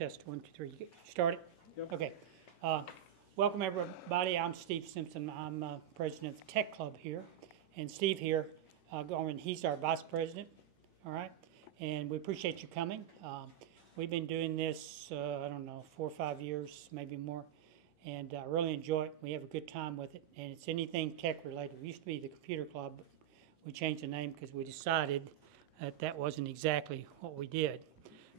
test, 1, 2, 3. You started? Yep. Okay. Welcome, everybody. I'm Steve Simpson. I'm president of the Tech Club here. And Steve here, Gorman, he's our vice president, all right? And we appreciate you coming. We've been doing this, 4 or 5 years, maybe more. And I really enjoy it. We have a good time with it. And it's anything tech related. We used to be the Computer Club, but we changed the name because we decided that wasn't exactly what we did.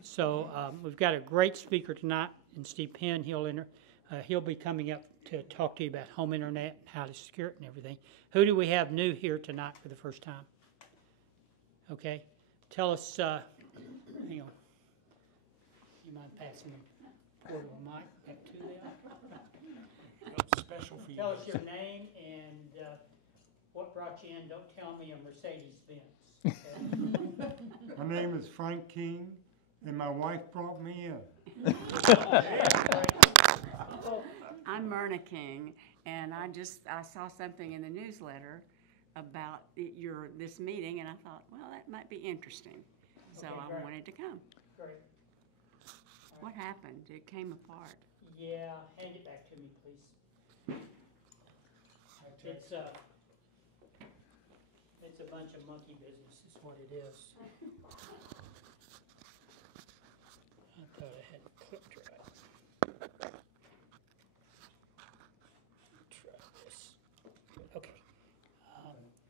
So we've got a great speaker tonight, and Steve Penn. He'll be coming up to talk to you about home internet, how to secure it and everything. Who do we have new here tonight for the first time? Okay. Tell us, hang on. You mind passing the portable mic back to them? Special for you. Tell us your name and what brought you in. Don't tell me a Mercedes-Benz. Okay? My name is Frank King, and my wife brought me in. I'm Myrna King, and I saw something in the newsletter about this meeting, and I thought, well, that might be interesting. So Okay, I great. wanted to come. Great. What happened? It came apart. Yeah, hand it back to me, please. It's a bunch of monkey business is what it is. I thought I had it clipped right. Try this. Okay.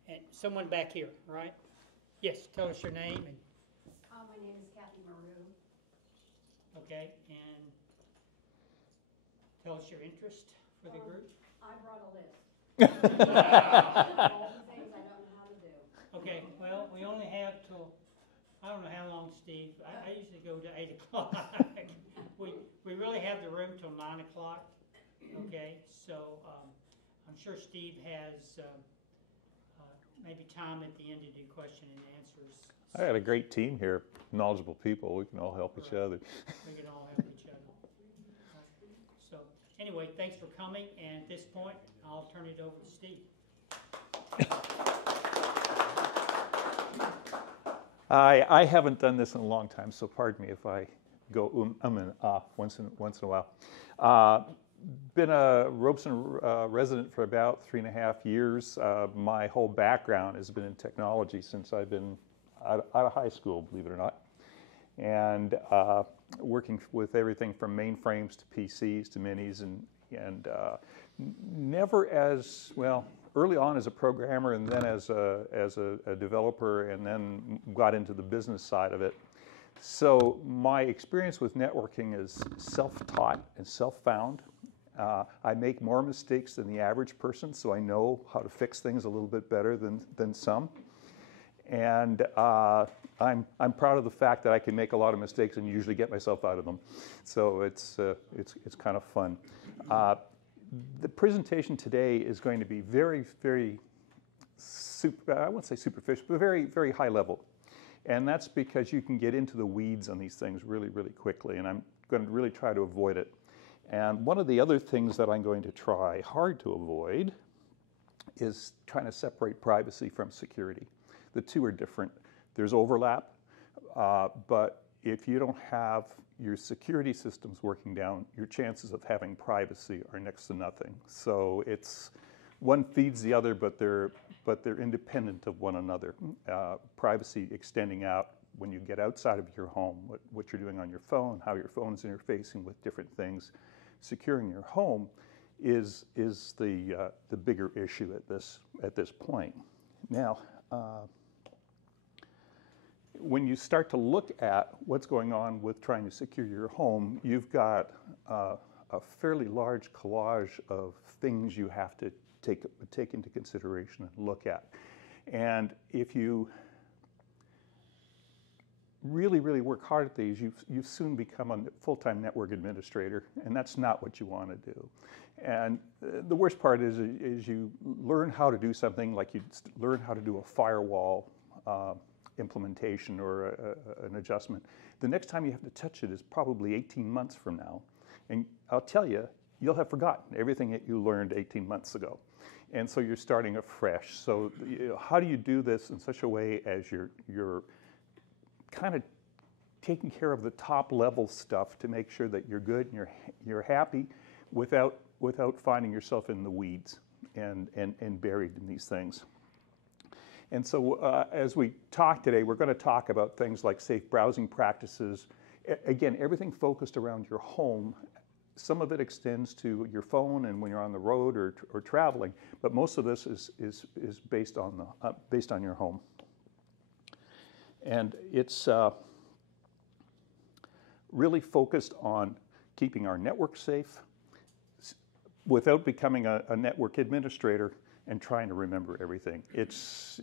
And someone back here, right? Yes, tell us your name and, My name is Kathy Maru. okay, and tell us your interest for the group. I brought a list. All the things I don't know how to do. Okay, well, we only have till, I don't know how long, Steve. I usually go to 8 o'clock. We really have the room till 9 o'clock. Okay, so I'm sure Steve has maybe time at the end to do question and answers. I got a great team here, knowledgeable people. We can all help each other. We can all help each other. So anyway, thanks for coming. And at this point, I'll turn it over to Steve. I haven't done this in a long time, so pardon me if I go and once in a while. Been a Robeson resident for about 3.5 years. My whole background has been in technology since I've been out of high school, believe it or not, and working with everything from mainframes to PCs to minis, and never as well. Early on as a programmer, and then as a developer, and then got into the business side of it. So my experience with networking is self-taught and self-found. I make more mistakes than the average person, so I know how to fix things a little bit better than some. And I'm proud of the fact that I can make a lot of mistakes and usually get myself out of them. So it's kind of fun. The presentation today is going to be very, very I won't say superficial, but very, very high level. And that's because you can get into the weeds on these things really, really quickly, and I'm going to really try to avoid it. And one of the other things that I'm going to try hard to avoid is trying to separate privacy from security. The two are different. There's overlap, but if you don't have your security systems working down, your chances of having privacy are next to nothing. So it's one feeds the other, but they're independent of one another. Privacy extending out when you get outside of your home, what you're doing on your phone, how your phone's interfacing with different things. Securing your home is the bigger issue at this point. Now, when you start to look at what's going on with trying to secure your home, you've got a fairly large collage of things you have to take into consideration and look at. And if you really, really work hard at these, you've soon become a full-time network administrator, and that's not what you want to do. And the worst part is you learn how to do something, like you learn how to do a firewall implementation or an adjustment. The next time you have to touch it is probably 18 months from now. And I'll tell you, you'll have forgotten everything that you learned 18 months ago. And so you're starting afresh. So how do you do this in such a way as you're kind of taking care of the top level stuff to make sure that you're good and you're happy without finding yourself in the weeds and buried in these things. And so as we talk today, we're going to talk about things like safe browsing practices. Again, everything focused around your home. Some of it extends to your phone and when you're on the road or traveling, but most of this is based on your home. And it's really focused on keeping our network safe without becoming a network administrator and trying to remember everything. It's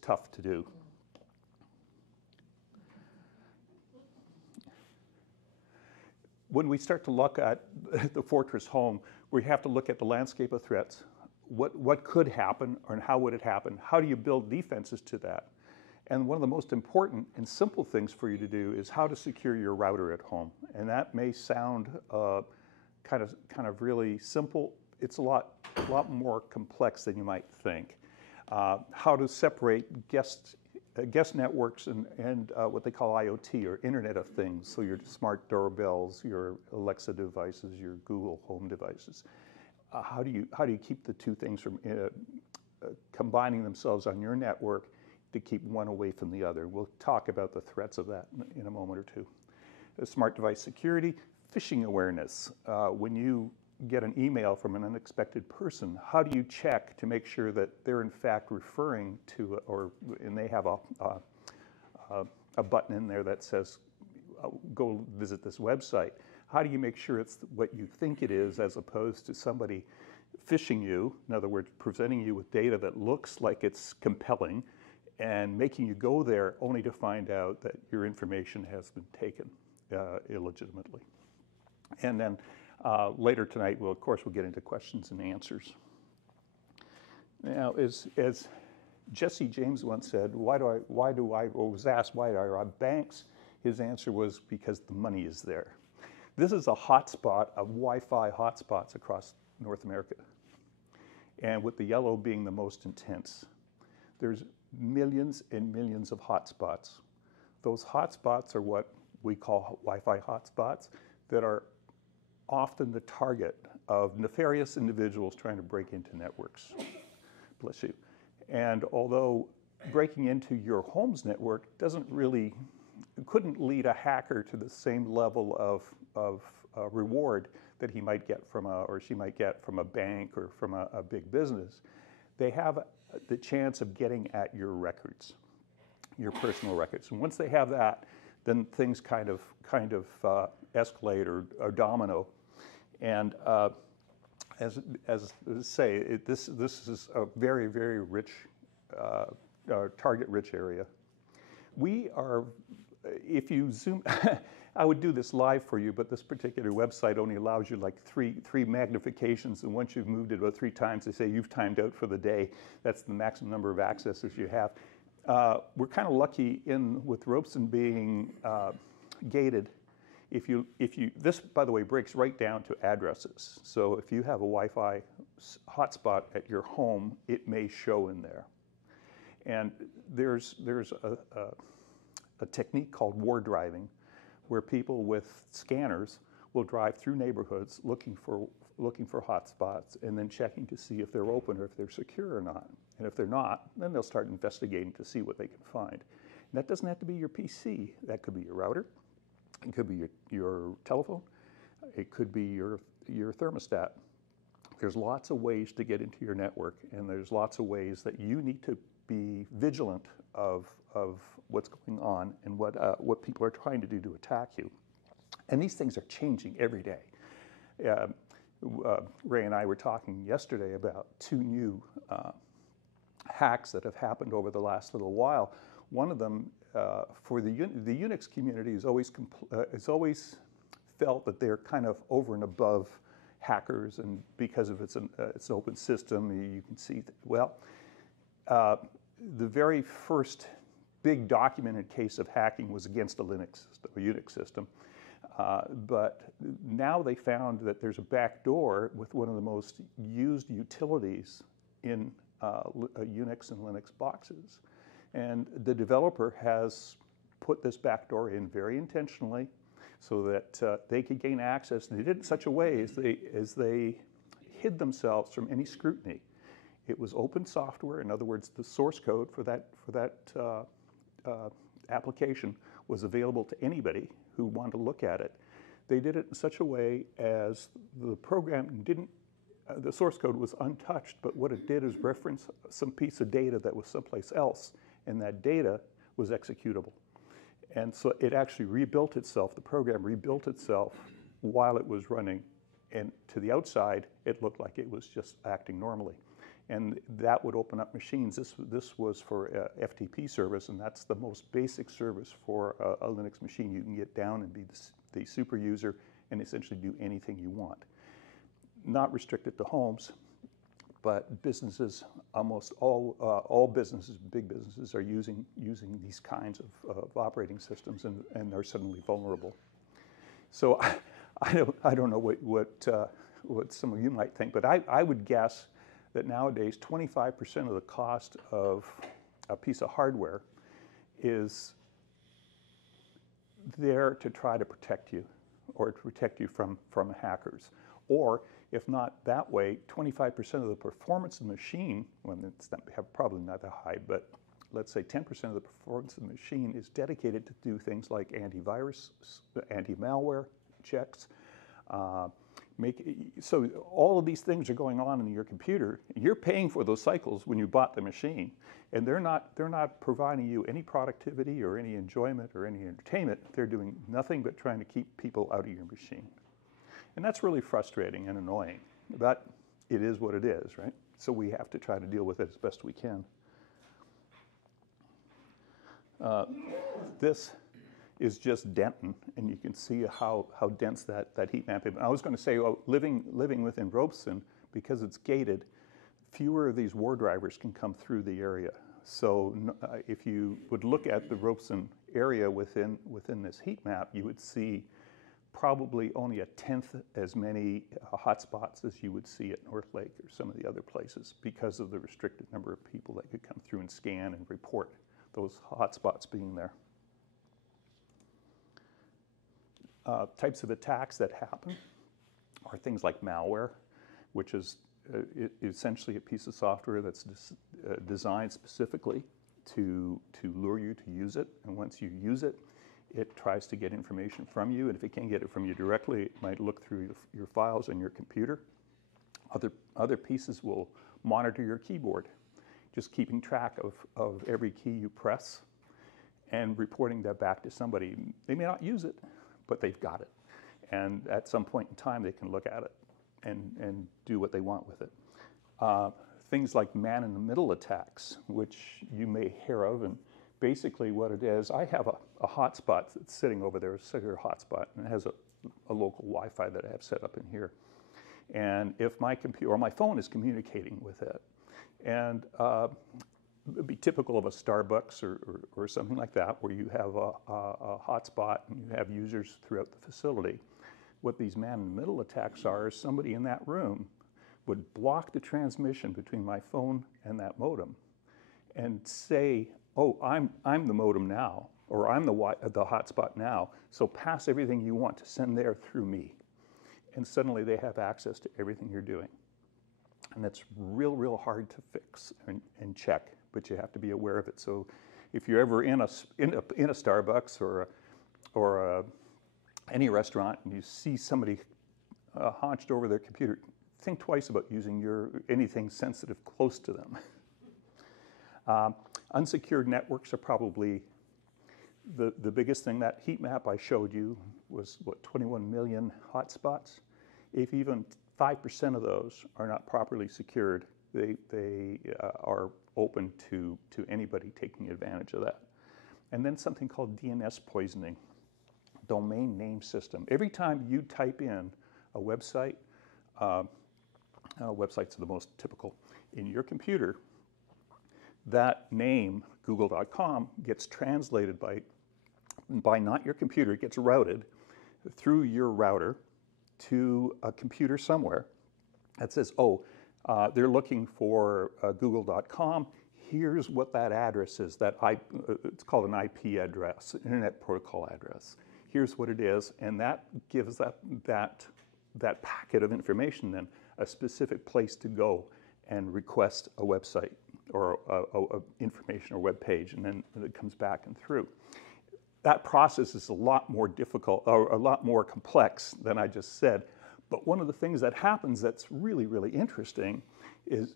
tough to do. When we start to look at the Fortress home, we have to look at the landscape of threats. What could happen, and how would it happen? How do you build defenses to that? And one of the most important and simple things for you to do is how to secure your router at home. And that may sound kind of really simple. It's a lot more complex than you might think. How to separate guest networks and what they call IoT, or Internet of Things, so your smart doorbells, your Alexa devices, your Google Home devices. How do you keep the two things from combining themselves on your network to keep one away from the other? We'll talk about the threats of that in a moment or two. Smart device security, phishing awareness. When you get an email from an unexpected person, how do you check to make sure that they're in fact referring to, and they have a button in there that says, go visit this website. How do you make sure it's what you think it is, as opposed to somebody phishing you, in other words, presenting you with data that looks like it's compelling and making you go there only to find out that your information has been taken illegitimately. And then later tonight, we'll get into questions and answers. Now, as Jesse James once said, why was asked, why do I rob banks? His answer was, because the money is there. This is a hotspot of Wi-Fi hotspots across North America, and with the yellow being the most intense. There's millions and millions of hotspots. Those hotspots are what we call Wi-Fi hotspots that are often the target of nefarious individuals trying to break into networks. Bless you. And although breaking into your home's network couldn't lead a hacker to the same level of reward that he might get from or she might get from a bank or from a big business, they have the chance of getting at your records, your personal records. And once they have that, then things kind of escalate or domino. And as I say, this is a very, very rich, target-rich area. We are, if you zoom, I would do this live for you, but this particular website only allows you like three magnifications, and once you've moved it about 3 times, they say you've timed out for the day. That's the maximum number of accesses you have. We're kind of lucky with Robeson being gated. This, by the way, breaks right down to addresses. So if you have a Wi-Fi hotspot at your home, it may show in there. And there's a technique called war driving, where people with scanners will drive through neighborhoods looking for hotspots and then checking to see if they're open or if they're secure or not. And if they're not, then they'll start investigating to see what they can find. And that doesn't have to be your PC. That could be your router. It could be your telephone. It could be your thermostat. There's lots of ways to get into your network, and there's lots of ways that you need to be vigilant of what's going on and what people are trying to do to attack you. And these things are changing every day. Ray and I were talking yesterday about 2 new hacks that have happened over the last little while. One of them, for the Unix community, is always felt that they're kind of over and above hackers, and because of it's an open system, you can see the very first big documented case of hacking was against a Unix system. But now they found that there's a back door with one of the most used utilities in Unix and Linux boxes. And the developer has put this backdoor in very intentionally so that they could gain access. And they did it in such a way as they hid themselves from any scrutiny. It was open software. In other words, the source code for that application was available to anybody who wanted to look at it. They did it in such a way as the program didn't, the source code was untouched, but what it did is reference some piece of data that was someplace else, and that data was executable. And so it actually rebuilt itself, the program rebuilt itself while it was running, and to the outside, it looked like it was just acting normally. And that would open up machines. This was for FTP service, and that's the most basic service for a Linux machine. You can get down and be the super user and essentially do anything you want. Not restricted to homes, but businesses, almost all businesses, big businesses, are using these kinds of operating systems, and they're suddenly vulnerable. So I don't know what some of you might think, but I would guess that nowadays 25% of the cost of a piece of hardware is there to try to protect you, or to protect you from hackers. Or if not that way, 25% of the performance of the machine, well, it's probably not that high, but let's say 10% of the performance of the machine is dedicated to do things like antivirus, anti-malware checks. So all of these things are going on in your computer. You're paying for those cycles when you bought the machine, and they're not providing you any productivity or any enjoyment or any entertainment. They're doing nothing but trying to keep people out of your machine. And that's really frustrating and annoying, but it is what it is, right? So we have to try to deal with it as best we can. This is just Denton, and you can see how dense that heat map is. I was going to say, living within Robeson, because it's gated, fewer of these war drivers can come through the area. So if you would look at the Robeson area within this heat map, you would see probably only 1/10 as many hotspots as you would see at North Lake or some of the other places, because of the restricted number of people that could come through and scan and report those hotspots being there. Types of attacks that happen are things like malware, which is essentially a piece of software that's designed specifically to lure you to use it. And once you use it, it tries to get information from you. And if it can't get it from you directly, it might look through your files on your computer. Other pieces will monitor your keyboard, just keeping track of every key you press and reporting that back to somebody. They may not use it, but they've got it. And at some point in time, they can look at it and do what they want with it. Things like man-in-the-middle attacks, which you may hear of, and basically what it is, I have a hotspot that's sitting over there, a cellular hotspot, and it has a local Wi-Fi that I have set up in here. And if my computer or my phone is communicating with it, and it'd be typical of a Starbucks or something like that, where you have a hotspot and you have users throughout the facility. What these man-in-the-middle attacks are is somebody in that room would block the transmission between my phone and that modem and say, oh, I'm the modem now, or I'm the hotspot now, so pass everything you want to send there through me. And suddenly they have access to everything you're doing. And that's real hard to fix and check, but you have to be aware of it. So if you're ever in a Starbucks or any restaurant and you see somebody hunched over their computer, think twice about using anything sensitive close to them. Unsecured networks are probably the biggest thing. That heat map I showed you was, 21 million hotspots. If even 5% of those are not properly secured, they are open to anybody taking advantage of that. And then something called DNS poisoning, domain name system. Every time you type in a website, websites are the most typical, in your computer, that name, google.com, gets translated by not your computer, it gets routed through your router to a computer somewhere that says, oh, they're looking for google.com. here's what that address is, it's called an IP address, Internet Protocol address. Here's what it is, and that gives that packet of information then a specific place to go and request a website or a information or web page, and then it comes back and through. That process is a lot more difficult, or a lot more complex than I just said. But one of the things that happens that's really, really interesting is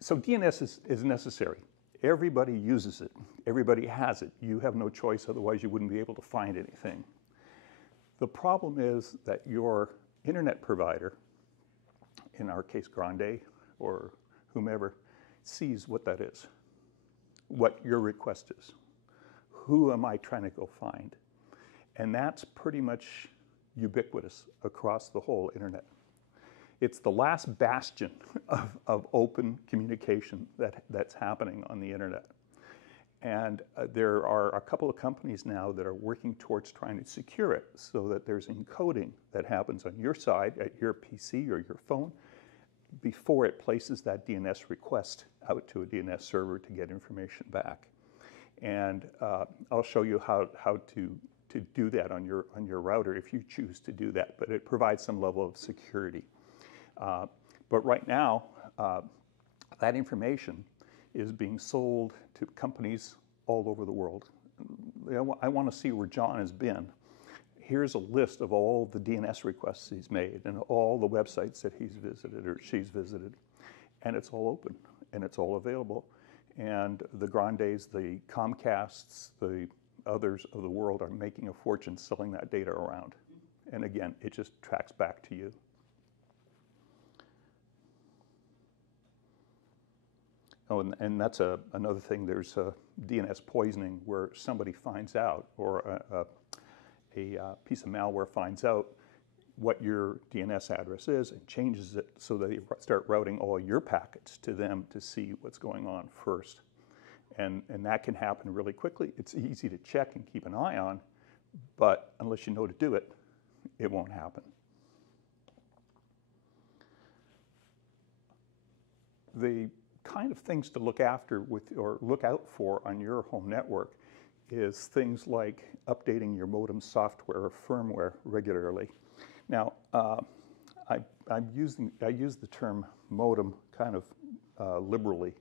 so DNS is necessary. Everybody uses it. Everybody has it. You have no choice, otherwise you wouldn't be able to find anything. The problem is that your internet provider, in our case Grande or whomever, sees what that is, what your request is. Who am I trying to go find? And that's pretty much ubiquitous across the whole internet. It's the last bastion of open communication that's happening on the internet. And there are a couple of companies now that are working towards trying to secure it so that there's encoding that happens on your side at your PC or your phone before it places that DNS request out to a DNS server to get information back. And I'll show you how to do that on your router if you choose to do that, but it provides some level of security. But right now, that information is being sold to companies all over the world. I want to see where John has been. Here's a list of all the DNS requests he's made and all the websites that he's visited or she's visited. And it's all open and it's all available. And the Grandes, the Comcasts, the others of the world are making a fortune selling that data around. And again, it just tracks back to you. Oh, and that's another thing. There's DNS poisoning where somebody finds out, or a piece of malware finds out what your DNS address is and changes it so that you start routing all your packets to them to see what's going on first. And that can happen really quickly. It's easy to check and keep an eye on, but unless you know to do it, it won't happen. The kind of things to look after or look out for on your home network is things like updating your modem software or firmware regularly. Now, I use the term modem kind of liberally.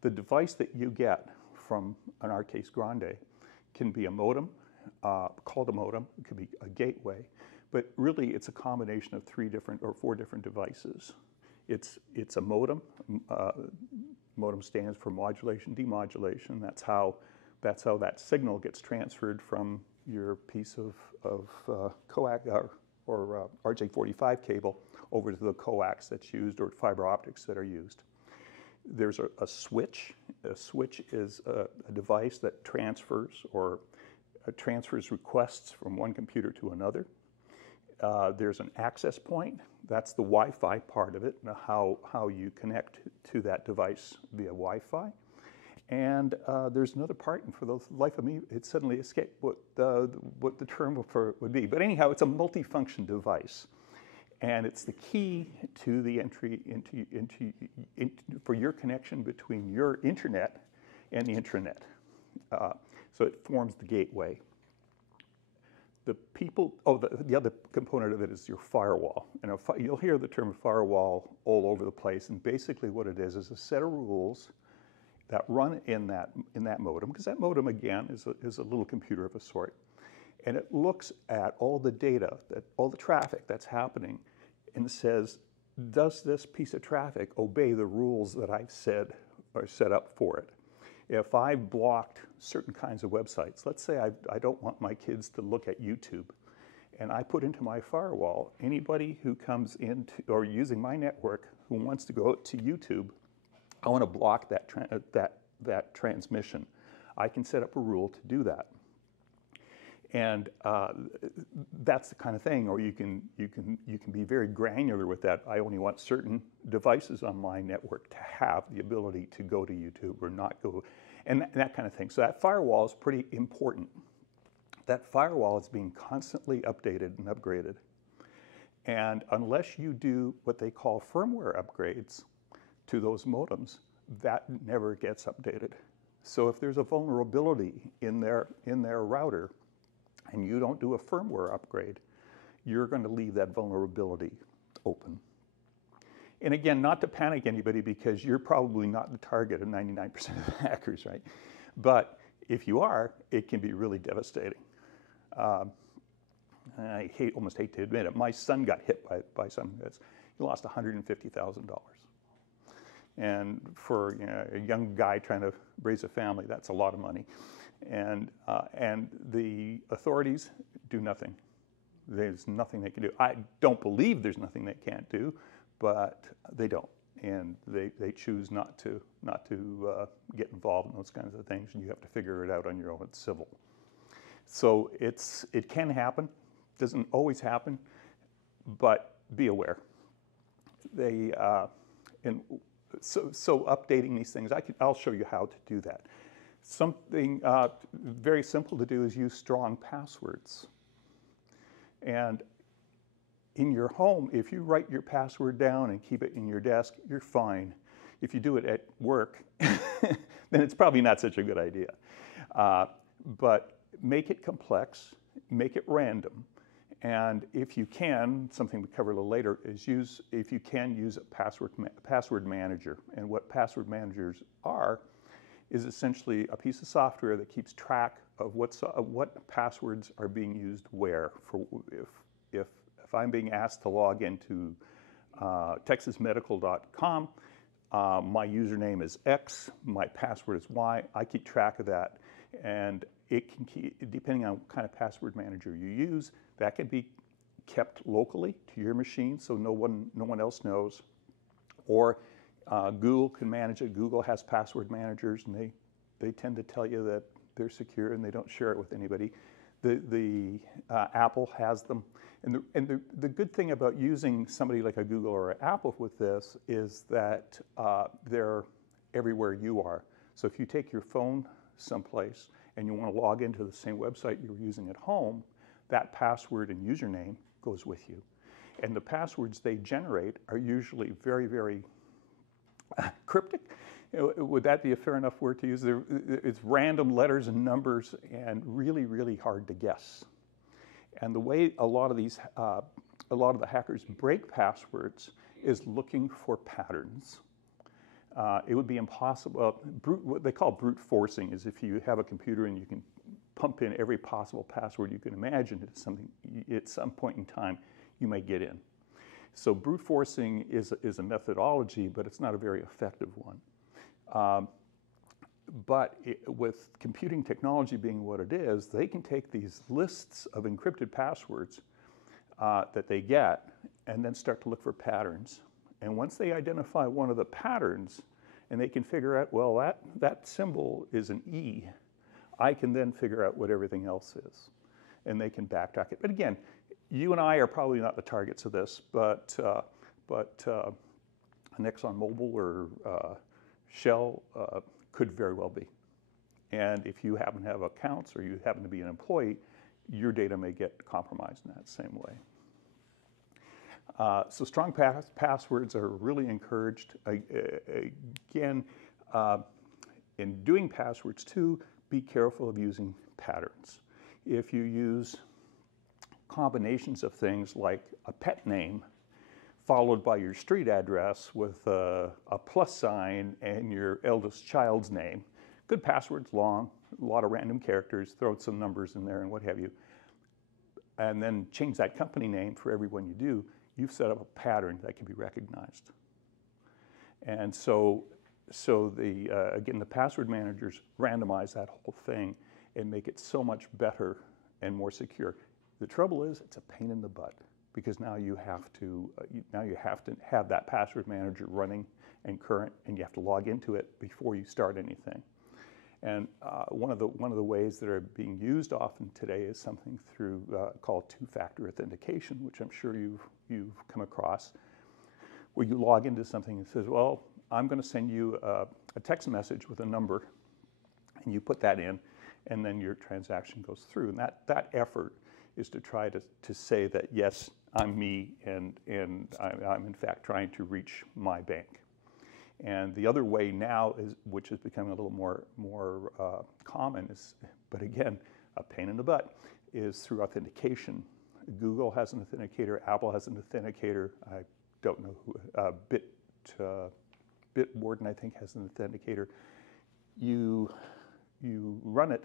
The device that you get from, in our case, Grande, can be a modem, called a modem. It could be a gateway, but really it's a combination of 3 different or 4 different devices. It's a modem. Modem stands for modulation, demodulation. That's how that signal gets transferred from your piece of coax or RJ45 cable over to the coax that's used or fiber optics that are used. There's a switch. A switch is a device that transfers requests from one computer to another. There's an access point. That's the Wi-Fi part of it, how you connect to that device via Wi-Fi. And there's another part, and for the life of me, it suddenly escaped what the term for would be. But anyhow, it's a multifunction device. And it's the key to the entry for your connection between your internet and the intranet. So it forms the gateway. The other component of it is your firewall. And you'll hear the term firewall all over the place. And basically what it is a set of rules that run in that modem, because that modem, again, is a little computer of a sort. And it looks at all the data, all the traffic that's happening, and says, does this piece of traffic obey the rules that I've said are set up for it? If I've blocked certain kinds of websites, let's say I don't want my kids to look at YouTube, and I put into my firewall, anybody who comes into or using my network who wants to go to YouTube, I want to block that transmission. I can set up a rule to do that. And that's the kind of thing, or you can be very granular with that. I only want certain devices on my network to have the ability to go to YouTube or not go, and that kind of thing. So that firewall is pretty important. That firewall is being constantly updated and upgraded. And unless you do what they call firmware upgrades to those modems, that never gets updated. So if there's a vulnerability in their router and you don't do a firmware upgrade, you're going to leave that vulnerability open. And again, not to panic anybody, because you're probably not the target of 99% of hackers, right? But if you are, it can be really devastating. I almost hate to admit it. My son got hit by something that's, he lost $150,000. And for a young guy trying to raise a family, that's a lot of money. And the authorities do nothing. There's nothing they can do. I don't believe there's nothing they can't do, but they don't. And they choose not to get involved in those kinds of things, and you have to figure it out on your own. It's civil. So it can happen. Doesn't always happen, but be aware. So updating these things, I'll show you how to do that. Something very simple to do is use strong passwords. And in your home, if you write your password down and keep it in your desk, you're fine. If you do it at work, then it's probably not such a good idea. But make it complex, make it random. And if you can, something we cover a little later, is use a password manager. And what password managers are is essentially a piece of software that keeps track of what passwords are being used where. If I'm being asked to log into texasmedical.com, my username is X, my password is Y. I keep track of that, and it can keep, depending on what kind of password manager you use, that can be kept locally to your machine, so no one else knows. Or Google can manage it. Google has password managers, and they tend to tell you that they're secure and they don't share it with anybody. The Apple has them. And the good thing about using somebody like a Google or an Apple with this is that they're everywhere you are. So if you take your phone someplace and you want to log into the same website you were using at home, that password and username goes with you. And the passwords they generate are usually very, very cryptic. Would that be a fair enough word to use? It's random letters and numbers and really, really hard to guess. And the way a lot of the hackers break passwords is looking for patterns. It would be impossible. What they call brute forcing is if you have a computer and you can pump in every possible password you can imagine at some point in time, you may get in. So brute forcing is a methodology, but it's not a very effective one. With computing technology being what it is, they can take these lists of encrypted passwords that they get and then start to look for patterns. And once they identify one of the patterns and they can figure out, well, that symbol is an E, I can then figure out what everything else is. And they can backtrack it. But again, you and I are probably not the targets of this, but an ExxonMobil or Shell could very well be. And if you happen to have accounts or you happen to be an employee, your data may get compromised in that same way. So strong passwords are really encouraged. Again, in doing passwords too, be careful of using patterns. If you use combinations of things like a pet name followed by your street address with a plus sign and your eldest child's name, good passwords, long, a lot of random characters, throw some numbers in there and what have you, and then change that company name for every one you do, you've set up a pattern that can be recognized. And so again, the password managers randomize that whole thing and make it so much better and more secure. The trouble is, it's a pain in the butt because now you have to have that password manager running and current, and you have to log into it before you start anything. And one of the ways that are being used often today is something through called two-factor authentication, which I'm sure you've come across, where you log into something and says, well, I'm going to send you a text message with a number, and you put that in, and then your transaction goes through. And that effort is to try to say that, yes, I'm me, and I'm in fact trying to reach my bank. And the other way now, which is becoming a little more common, but again, a pain in the butt, is through authentication. Google has an authenticator, Apple has an authenticator. I don't know who, Bitwarden, I think, has an authenticator. You run it,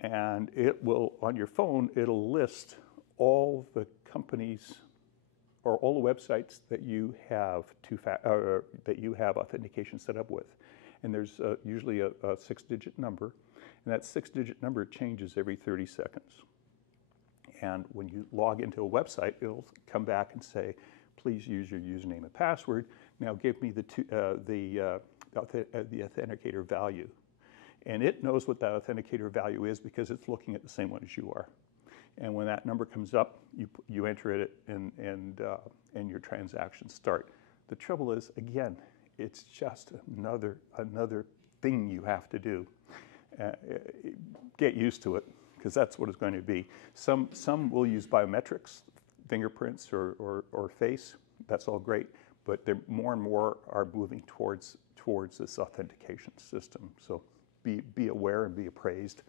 and it will, on your phone, it'll list all the companies or all the websites that you have that you have authentication set up with. And there's usually a 6-digit number, and that 6-digit number changes every 30 seconds. And when you log into a website, it'll come back and say, please use your username and password. Now give me the authenticator value. And it knows what that authenticator value is because it's looking at the same one as you are. And when that number comes up, you enter it and your transactions start. The trouble is, again, it's just another thing you have to do. Get used to it, because that's what it's going to be. Some will use biometrics, fingerprints or face. That's all great, but more and more are moving towards this authentication system. So be aware and be appraised.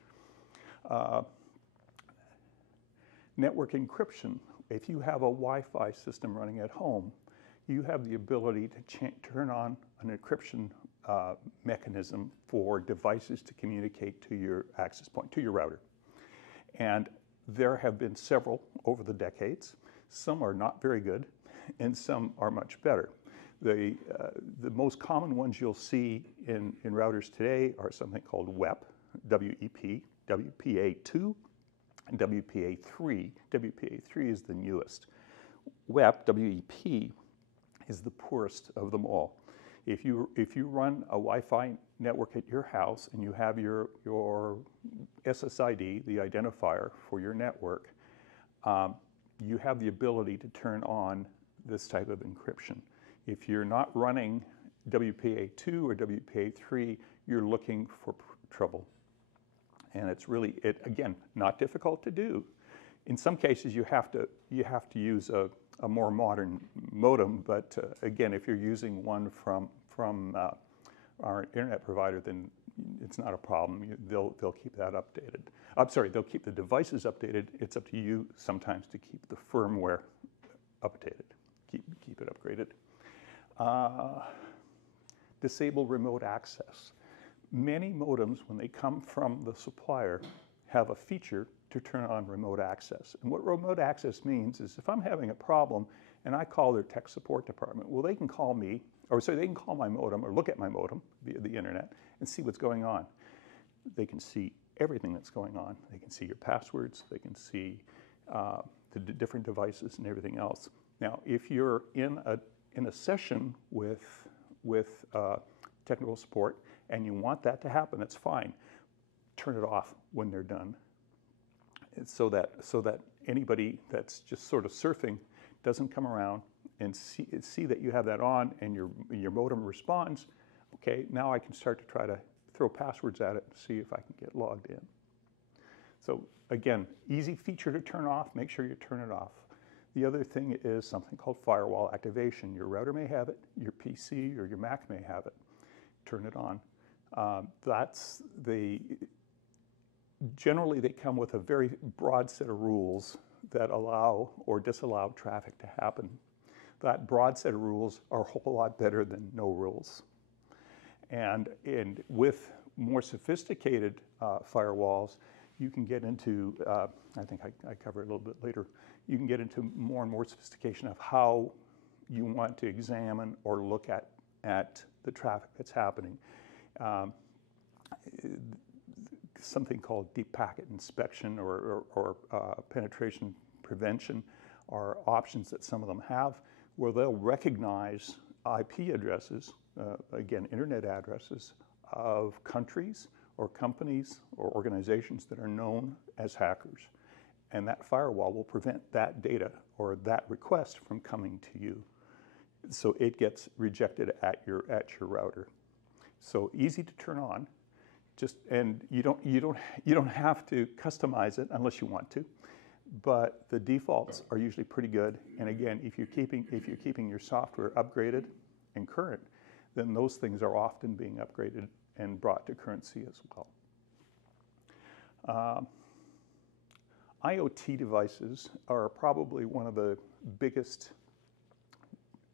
Network encryption. If you have a Wi-Fi system running at home, you have the ability to turn on an encryption mechanism for devices to communicate to your access point, to your router. And there have been several over the decades. Some are not very good, and some are much better. The most common ones you'll see in routers today are something called WEP, W-E-P, WPA2, and WPA3. WPA3 is the newest. WEP, W-E-P, is the poorest of them all. If you run a Wi-Fi network at your house and you have your SSID, the identifier for your network, you have the ability to turn on this type of encryption. If you're not running WPA2 or WPA3, you're looking for trouble. And it's really, again, not difficult to do. In some cases, you have to use a more modern modem, but again, if you're using one from our internet provider, then it's not a problem. They'll keep that updated. I'm sorry, they'll keep the devices updated. It's up to you sometimes to keep the firmware updated, keep it upgraded. Disable remote access. Many modems, when they come from the supplier, have a feature to turn on remote access. And what remote access means is if I'm having a problem and I call their tech support department, well, they can call me, or sorry, they can call my modem or look at my modem via the internet and see what's going on. They can see everything that's going on. They can see your passwords. They can see the different devices and everything else. Now, if you're in a session with technical support and you want that to happen, that's fine. Turn it off when they're done, so that anybody that's just sort of surfing doesn't come around and see that you have that on and your modem responds. Okay, now I can start to try to throw passwords at it and see if I can get logged in. So again, easy feature to turn off. Make sure you turn it off. The other thing is something called firewall activation. Your router may have it, your PC or your Mac may have it. Turn it on. Generally, they come with a very broad set of rules that allow or disallow traffic to happen. That broad set of rules are a whole lot better than no rules. And with more sophisticated firewalls, you can get into, I think I cover it a little bit later, you can get into more and more sophistication of how you want to examine or look at the traffic that's happening. Something called deep packet inspection or penetration prevention are options that some of them have, where they'll recognize IP addresses, again, internet addresses of countries or companies or organizations that are known as hackers. And that firewall will prevent that data or that request from coming to you. So it gets rejected at your router. So easy to turn on. And you don't have to customize it unless you want to, but the defaults are usually pretty good. And again, if you're keeping your software upgraded and current, then those things are often being upgraded and brought to currency as well. IoT devices are probably one of the biggest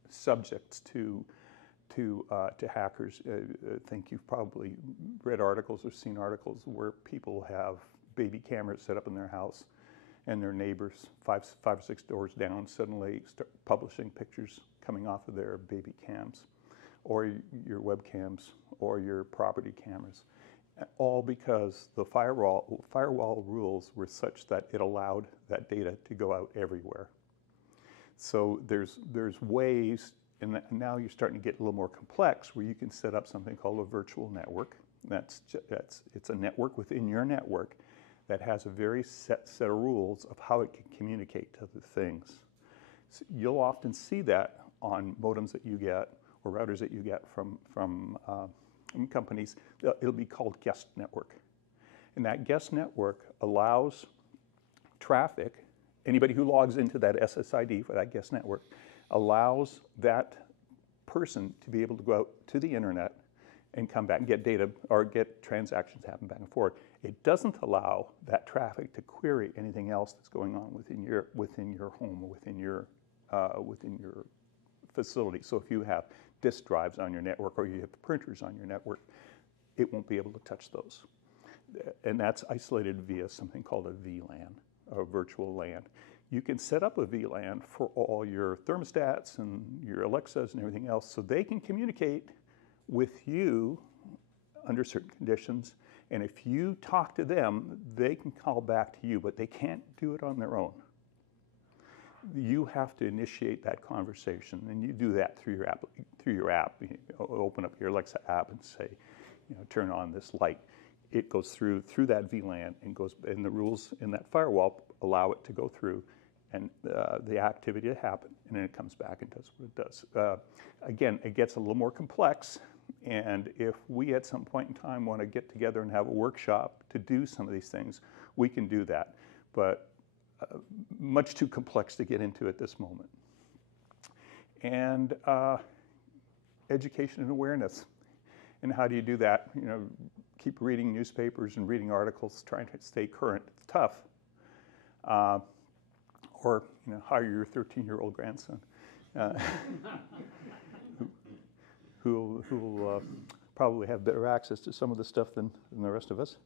subjects to hackers. I think you've probably read articles or seen articles where people have baby cameras set up in their house, and their neighbors, five or six doors down, suddenly start publishing pictures coming off of their baby cams, or your webcams, or your property cameras. All because the firewall rules were such that it allowed that data to go out everywhere. So there's ways, and now you're starting to get a little more complex, where you can set up something called a virtual network. It's a network within your network that has a very set of rules of how it can communicate to the things. So you'll often see that on modems that you get or routers that you get from companies. It'll be called guest network. And that guest network allows traffic, anybody who logs into that SSID for that guest network, allows that person to be able to go out to the internet and come back and get data or get transactions happen back and forth. It doesn't allow that traffic to query anything else that's going on within your home or within your facility. So if you have disk drives on your network or you have printers on your network, it won't be able to touch those. And that's isolated via something called a VLAN, or virtual LAN. You can set up a VLAN for all your thermostats and your Alexas and everything else, so they can communicate with you under certain conditions. And if you talk to them, they can call back to you, but they can't do it on their own. You have to initiate that conversation, and you do that through your app. You open up your Alexa app and say, turn on this light. It goes through that VLAN and the rules in that firewall allow it to go through and the activity to happen, and then it comes back and does what it does. Again, it gets a little more complex, and if we at some point in time want to get together and have a workshop to do some of these things, we can do that. But much too complex to get into at this moment. And education and awareness. And how do you do that? Keep reading newspapers and reading articles, trying to stay current. It's tough. Or hire your 13-year-old grandson, who will probably have better access to some of the stuff than the rest of us.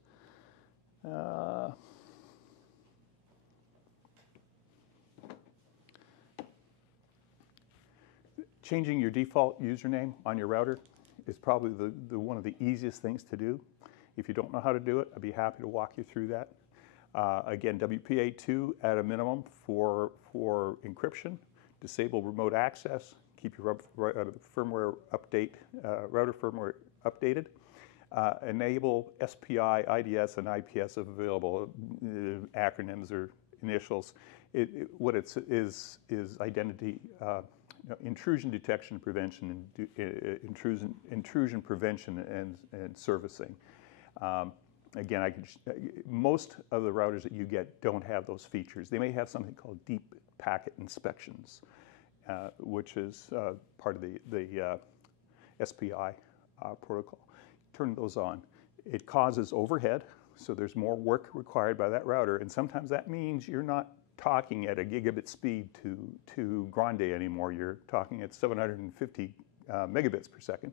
Changing your default username on your router is probably one of the easiest things to do. If you don't know how to do it, I'd be happy to walk you through that. Again, WPA2 at a minimum for encryption, disable remote access, keep your firmware router firmware updated, enable SPI, IDS, and IPS if available, acronyms or initials. What it is identity, intrusion detection prevention, and intrusion prevention and servicing. Again, most of the routers that you get don't have those features. They may have something called deep packet inspections, which is part of the SPI protocol. Turn those on. It causes overhead, so there's more work required by that router, and sometimes that means you're not talking at a gigabit speed to Grande anymore. You're talking at 750 megabits per second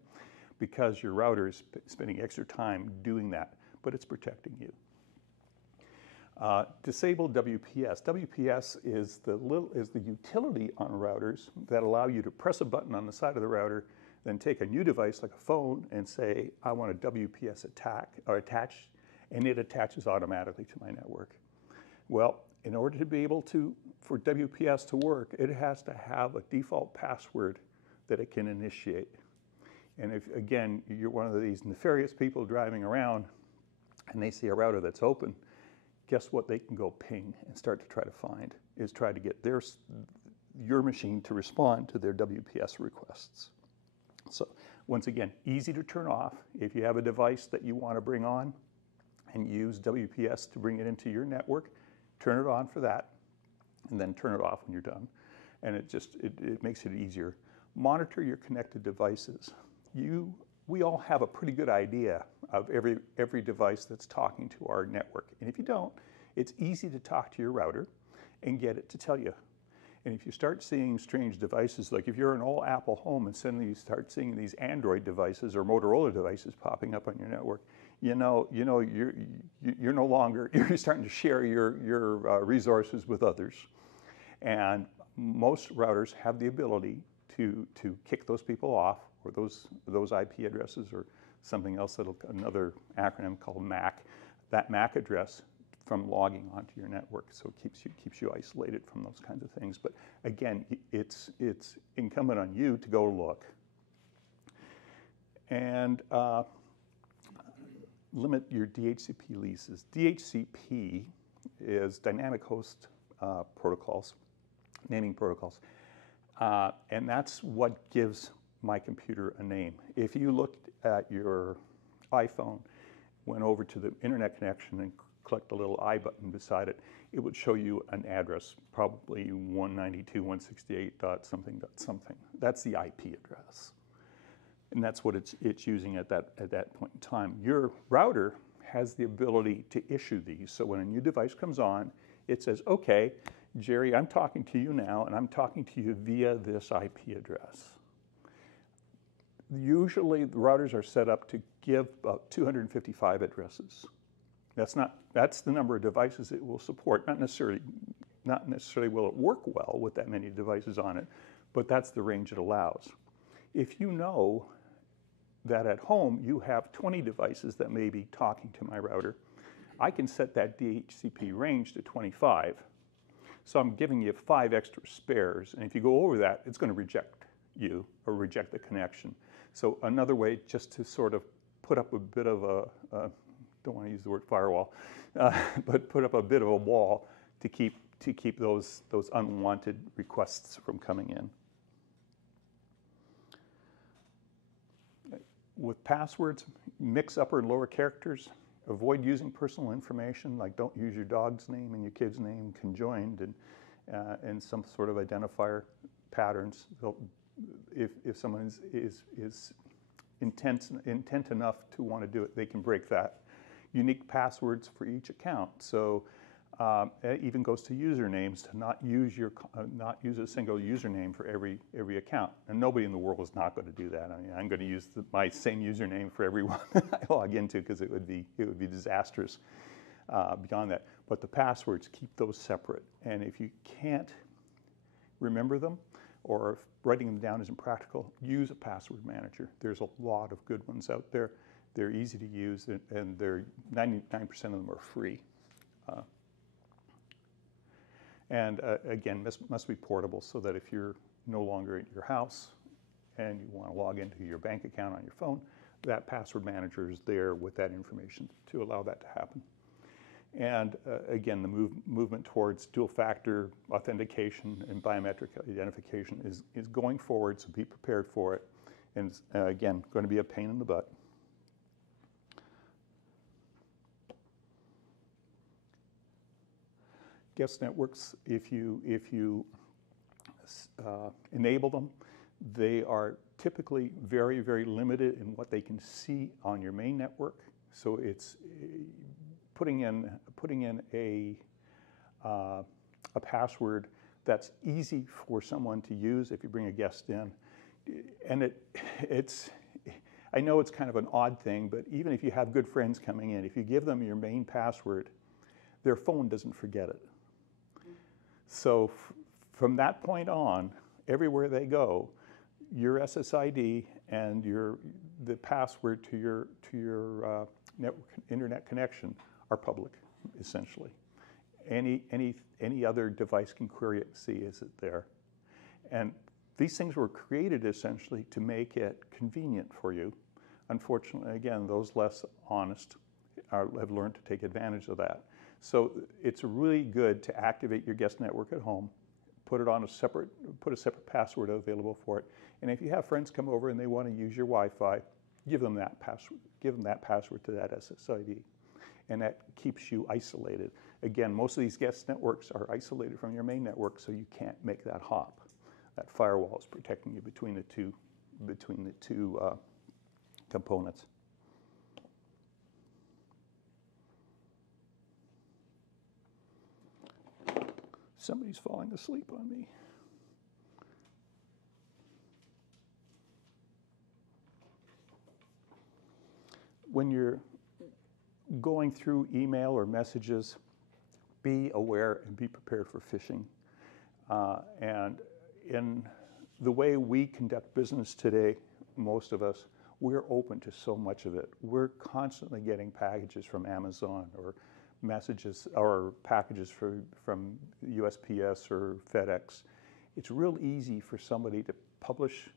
because your router is spending extra time doing that, but it's protecting you. Disable WPS. WPS is the utility on routers that allow you to press a button on the side of the router, then take a new device like a phone and say, I want a WPS attached, and it attaches automatically to my network. Well, in order to be able for WPS to work, it has to have a default password that it can initiate. And if, again, you're one of these nefarious people driving around and they see a router that's open, guess what they can go ping and start to try to find, is try to get your machine to respond to their WPS requests. So once again, easy to turn off. If you have a device that you want to bring on and use WPS to bring it into your network, turn it on for that, and then turn it off when you're done. And it makes it easier. Monitor your connected devices. we all have a pretty good idea of every device that's talking to our network. And if you don't, it's easy to talk to your router and get it to tell you. And if you start seeing strange devices, like if you're an all Apple home and suddenly you start seeing these Android devices or Motorola devices popping up on your network, you're no longer, you're starting to share your resources with others. And most routers have the ability to kick those people off, or those IP addresses, or something else, another acronym called MAC, that MAC address, from logging onto your network. So it keeps you isolated from those kinds of things. But again, it's incumbent on you to go look. And limit your DHCP leases. DHCP is dynamic host protocols, naming protocols. And that's what gives my computer a name. If you looked at your iPhone, went over to the internet connection and clicked the little I button beside it, it would show you an address, probably 192.168.something.something. That's the IP address. And that's what it's using at that point in time. Your router has the ability to issue these. So when a new device comes on, it says, okay, Jerry, I'm talking to you now, and I'm talking to you via this IP address. Usually the routers are set up to give about 255 addresses. That's the number of devices it will support. Not necessarily will it work well with that many devices on it, but that's the range it allows. If you know that at home you have 20 devices that may be talking to my router, I can set that DHCP range to 25. So I'm giving you 5 extra spares, and if you go over that, it's going to reject you or reject the connection. So another way, just to sort of put up a bit of a don't want to use the word firewall, but put up a bit of a wall to keep those unwanted requests from coming in. With passwords, mix upper and lower characters. Avoid using personal information, like don't use your dog's name and your kid's name conjoined and some sort of identifier patterns. If someone is intent enough to want to do it, they can break that. Unique passwords for each account. So it even goes to usernames, to not use a single username for every account. And nobody in the world is not going to do that. I mean, I'm going to use my same username for every one I log into, because it would be disastrous beyond that. But the passwords, keep those separate. And if you can't remember them, or if writing them down isn't practical, use a password manager. There's a lot of good ones out there. They're easy to use, and 99% of them are free. And again, must be portable, so that if you're no longer at your house and you want to log into your bank account on your phone, that password manager is there with that information to allow that to happen. And again, the movement towards dual-factor authentication and biometric identification is going forward, so be prepared for it. And again, going to be a pain in the butt. Guest networks, if you enable them, they are typically very, very limited in what they can see on your main network. So it's putting in a password that's easy for someone to use if you bring a guest in. And I know it's kind of an odd thing, but even if you have good friends coming in, if you give them your main password, their phone doesn't forget it. So from that point on, everywhere they go, your SSID and the password to your network internet connection are public, essentially. Any other device can query it and see, is it there? And these things were created essentially to make it convenient for you. Unfortunately, again, those less honest have learned to take advantage of that. So it's really good to activate your guest network at home, put a separate password available for it. And if you have friends come over and they want to use your Wi-Fi, give them that password to that SSID. And that keeps you isolated. Again, most of these guest networks are isolated from your main network, so you can't make that hop. That firewall is protecting you between the two components. Somebody's falling asleep on me. When you're going through email or messages, be aware and be prepared for phishing. And in the way we conduct business today, most of us, we're open to so much of it. We're constantly getting packages from Amazon or messages or packages from USPS or FedEx. It's real easy for somebody to publish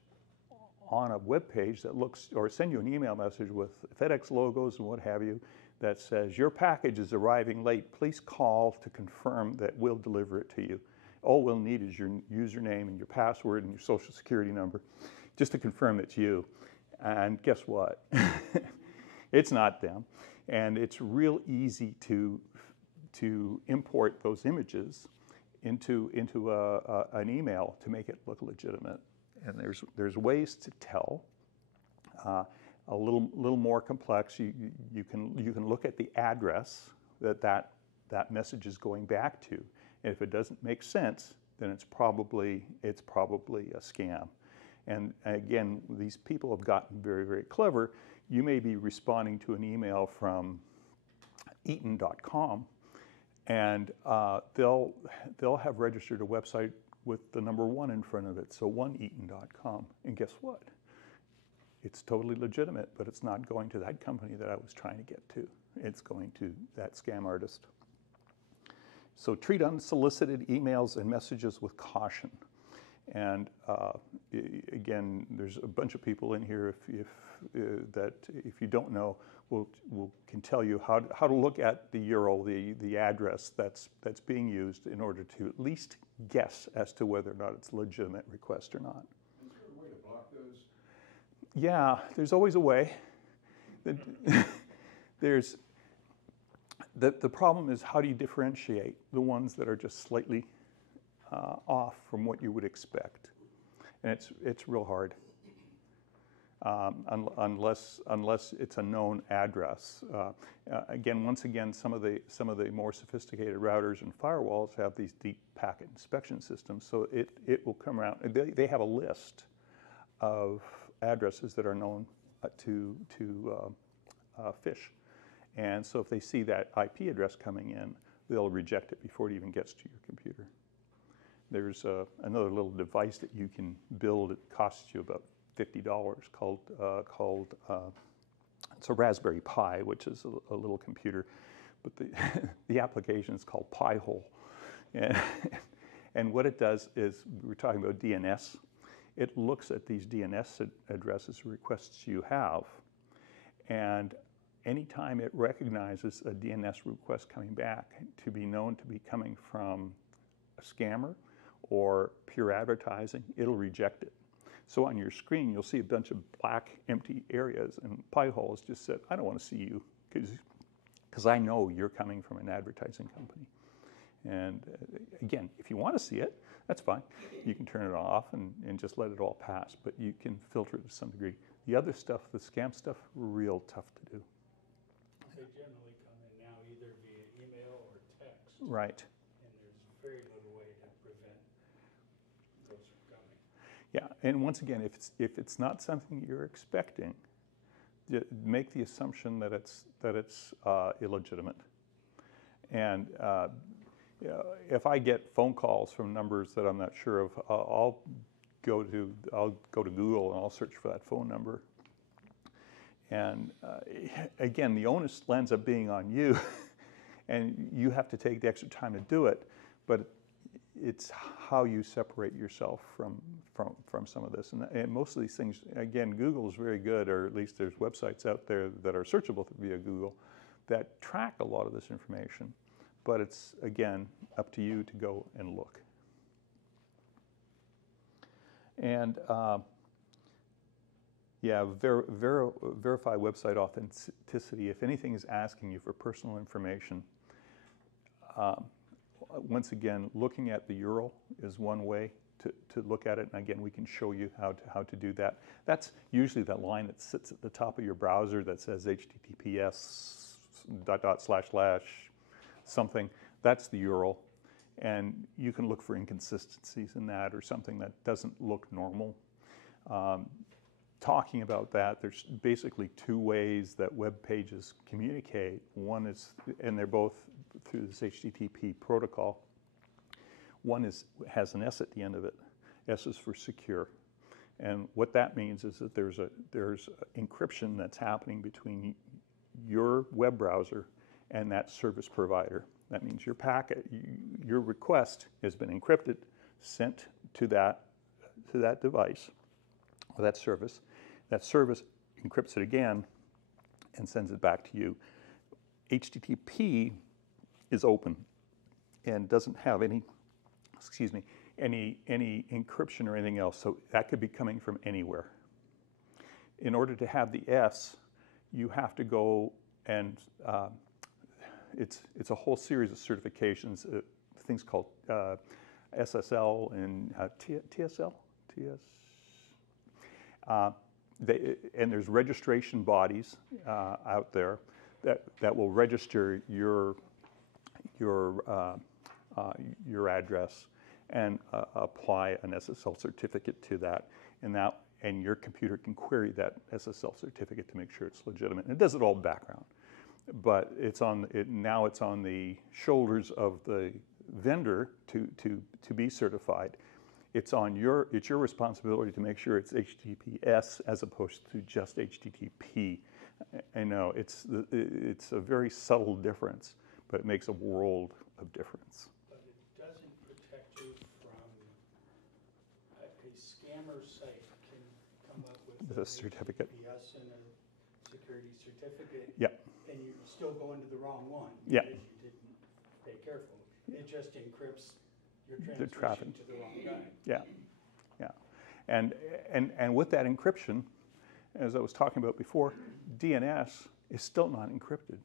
on a web page that looks, or send you an email message with FedEx logos and what have you, that says, your package is arriving late. Please call to confirm that we'll deliver it to you. All we'll need is your username and your password and your social security number, just to confirm it's you. And guess what? It's not them. And it's real easy to import those images into an email to make it look legitimate. And there's ways to tell. A little more complex. You can look at the address that message is going back to, and if it doesn't make sense, then it's probably a scam. And again, these people have gotten very, very clever. You may be responding to an email from Eaton.com, and they'll have registered a website with the number 1 in front of it, so oneeaton.com. And guess what? It's totally legitimate, but it's not going to that company that I was trying to get to. It's going to that scam artist. So treat unsolicited emails and messages with caution. And again, there's a bunch of people in here if you don't know, can tell you how to look at the URL, the address that's being used in order to at least guess as to whether or not it's a legitimate request or not. Is there a way to block those? Yeah, there's always a way. The problem is, how do you differentiate the ones that are just slightly off from what you would expect? And it's real hard. Unless it's a known address. Once again, some of the more sophisticated routers and firewalls have these deep packet inspection systems, so it will come around. They have a list of addresses that are known to phish, and so if they see that IP address coming in, they'll reject it before it even gets to your computer. There's another little device that you can build. It costs you about $50 called it's a Raspberry Pi, which is a little computer, but the application is called Pi-hole. And what it does is, we were talking about DNS, it looks at these DNS addresses, requests you have, and anytime it recognizes a DNS request coming back to be known to be coming from a scammer or pure advertising, it'll reject it. So on your screen, you'll see a bunch of black, empty areas, and Pi-hole has just said, I don't want to see you, because I know you're coming from an advertising company. And again, if you want to see it, that's fine. You can turn it off and just let it all pass, but you can filter it to some degree. The other stuff, the scam stuff, real tough to do. They generally come in now either via email or text. Right. And there's very little way to prevent those from coming. Yeah, and once again, if it's not something you're expecting, make the assumption that it's illegitimate. And if I get phone calls from numbers that I'm not sure of, I'll go to Google and I'll search for that phone number. And again, the onus ends up being on you, and you have to take the extra time to do it. But it's how you separate yourself from some of this. And most of these things, again, Google is very good, or at least there's websites out there that are searchable via Google that track a lot of this information. But it's, again, up to you to go and look. And verify website authenticity. If anything is asking you for personal information, once again, looking at the URL is one way to look at it. And again, we can show you how to do that. That's usually that line that sits at the top of your browser that says HTTPS ... something. That's the URL. And you can look for inconsistencies in that or something that doesn't look normal. Talking about that, there's basically two ways that web pages communicate. One is, and they're both through this HTTP protocol. One has an S at the end of it. S is for secure. And what that means is that there's encryption that's happening between your web browser and that service provider. That means your packet, your request has been encrypted, sent to that device, or that service. That service encrypts it again and sends it back to you. HTTP is open and doesn't have any encryption or anything else, so that could be coming from anywhere. In order to have the S, you have to go and it's a whole series of certifications, things called SSL and TSL. And there's registration bodies out there that will register your address and apply an SSL certificate to that, and your computer can query that SSL certificate to make sure it's legitimate. And it does it all in background, but now it's on the shoulders of the vendor to be certified. It's your responsibility to make sure it's HTTPS as opposed to just HTTP. I know it's a very subtle difference, but it makes a world of difference. But it doesn't protect you from a scammer site can come up with The certificate. HTTPS and a security certificate. Yeah. And you still go into the wrong one. Yeah. Because you didn't pay careful. It just encrypts your The traffic. transmission to the wrong guy. Yeah, yeah. And with that encryption, as I was talking about before, DNS is still not encrypted.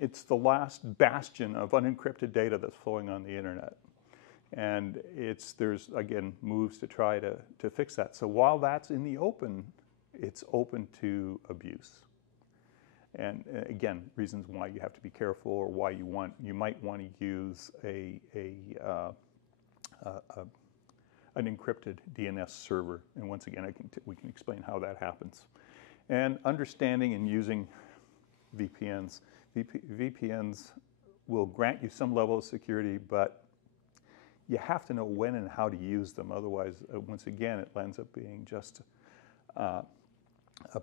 It's the last bastion of unencrypted data that's flowing on the internet. And there's, again, moves to try to fix that. So while that's in the open, it's open to abuse. And again, reasons why you have to be careful, or why you might want to use an encrypted DNS server. And once again, we can explain how that happens. And understanding and using VPNs. VPNs will grant you some level of security, but you have to know when and how to use them. Otherwise, once again, it ends up being just a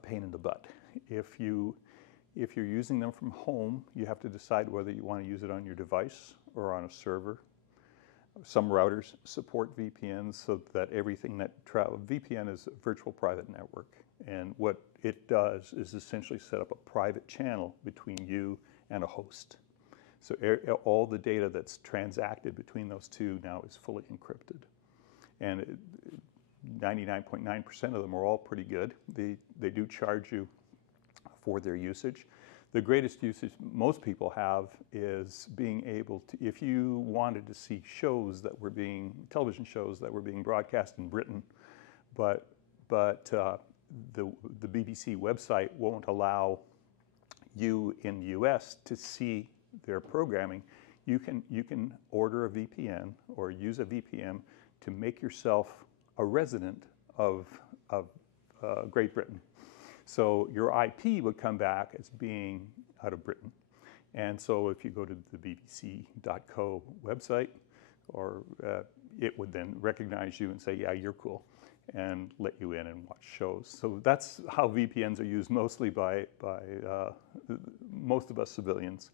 pain in the butt. If you're using them from home, you have to decide whether you want to use it on your device or on a server. Some routers support VPNs so that everything that VPN is a virtual private network. And what it does is essentially set up a private channel between you and a host. So all the data that's transacted between those two now is fully encrypted. And 99.9% of them are all pretty good. They do charge you for their usage. The greatest usage most people have is being able to, if you wanted to see television shows that were being broadcast in Britain, but the BBC website won't allow you in the US to see their programming, you can order a VPN or use a VPN to make yourself a resident of Great Britain. So your IP would come back as being out of Britain. And so if you go to the bbc.co website, it would then recognize you and say, yeah, you're cool, and let you in and watch shows. So that's how VPNs are used mostly by most of us civilians.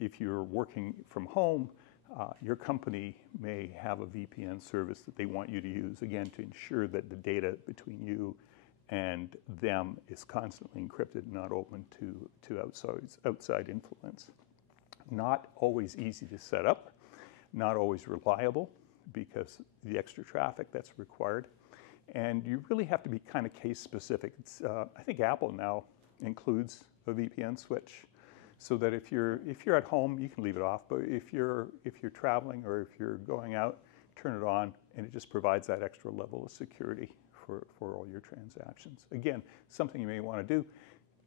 If you're working from home, your company may have a VPN service that they want you to use, again, to ensure that the data between you and them is constantly encrypted, not open to outside influence. Not always easy to set up, not always reliable because the extra traffic that's required. And you really have to be kind of case specific. I think Apple now includes a VPN switch, so that if you're at home, you can leave it off. But if you're traveling or if you're going out, turn it on, and it just provides that extra level of security for all your transactions. Again, something you may want to do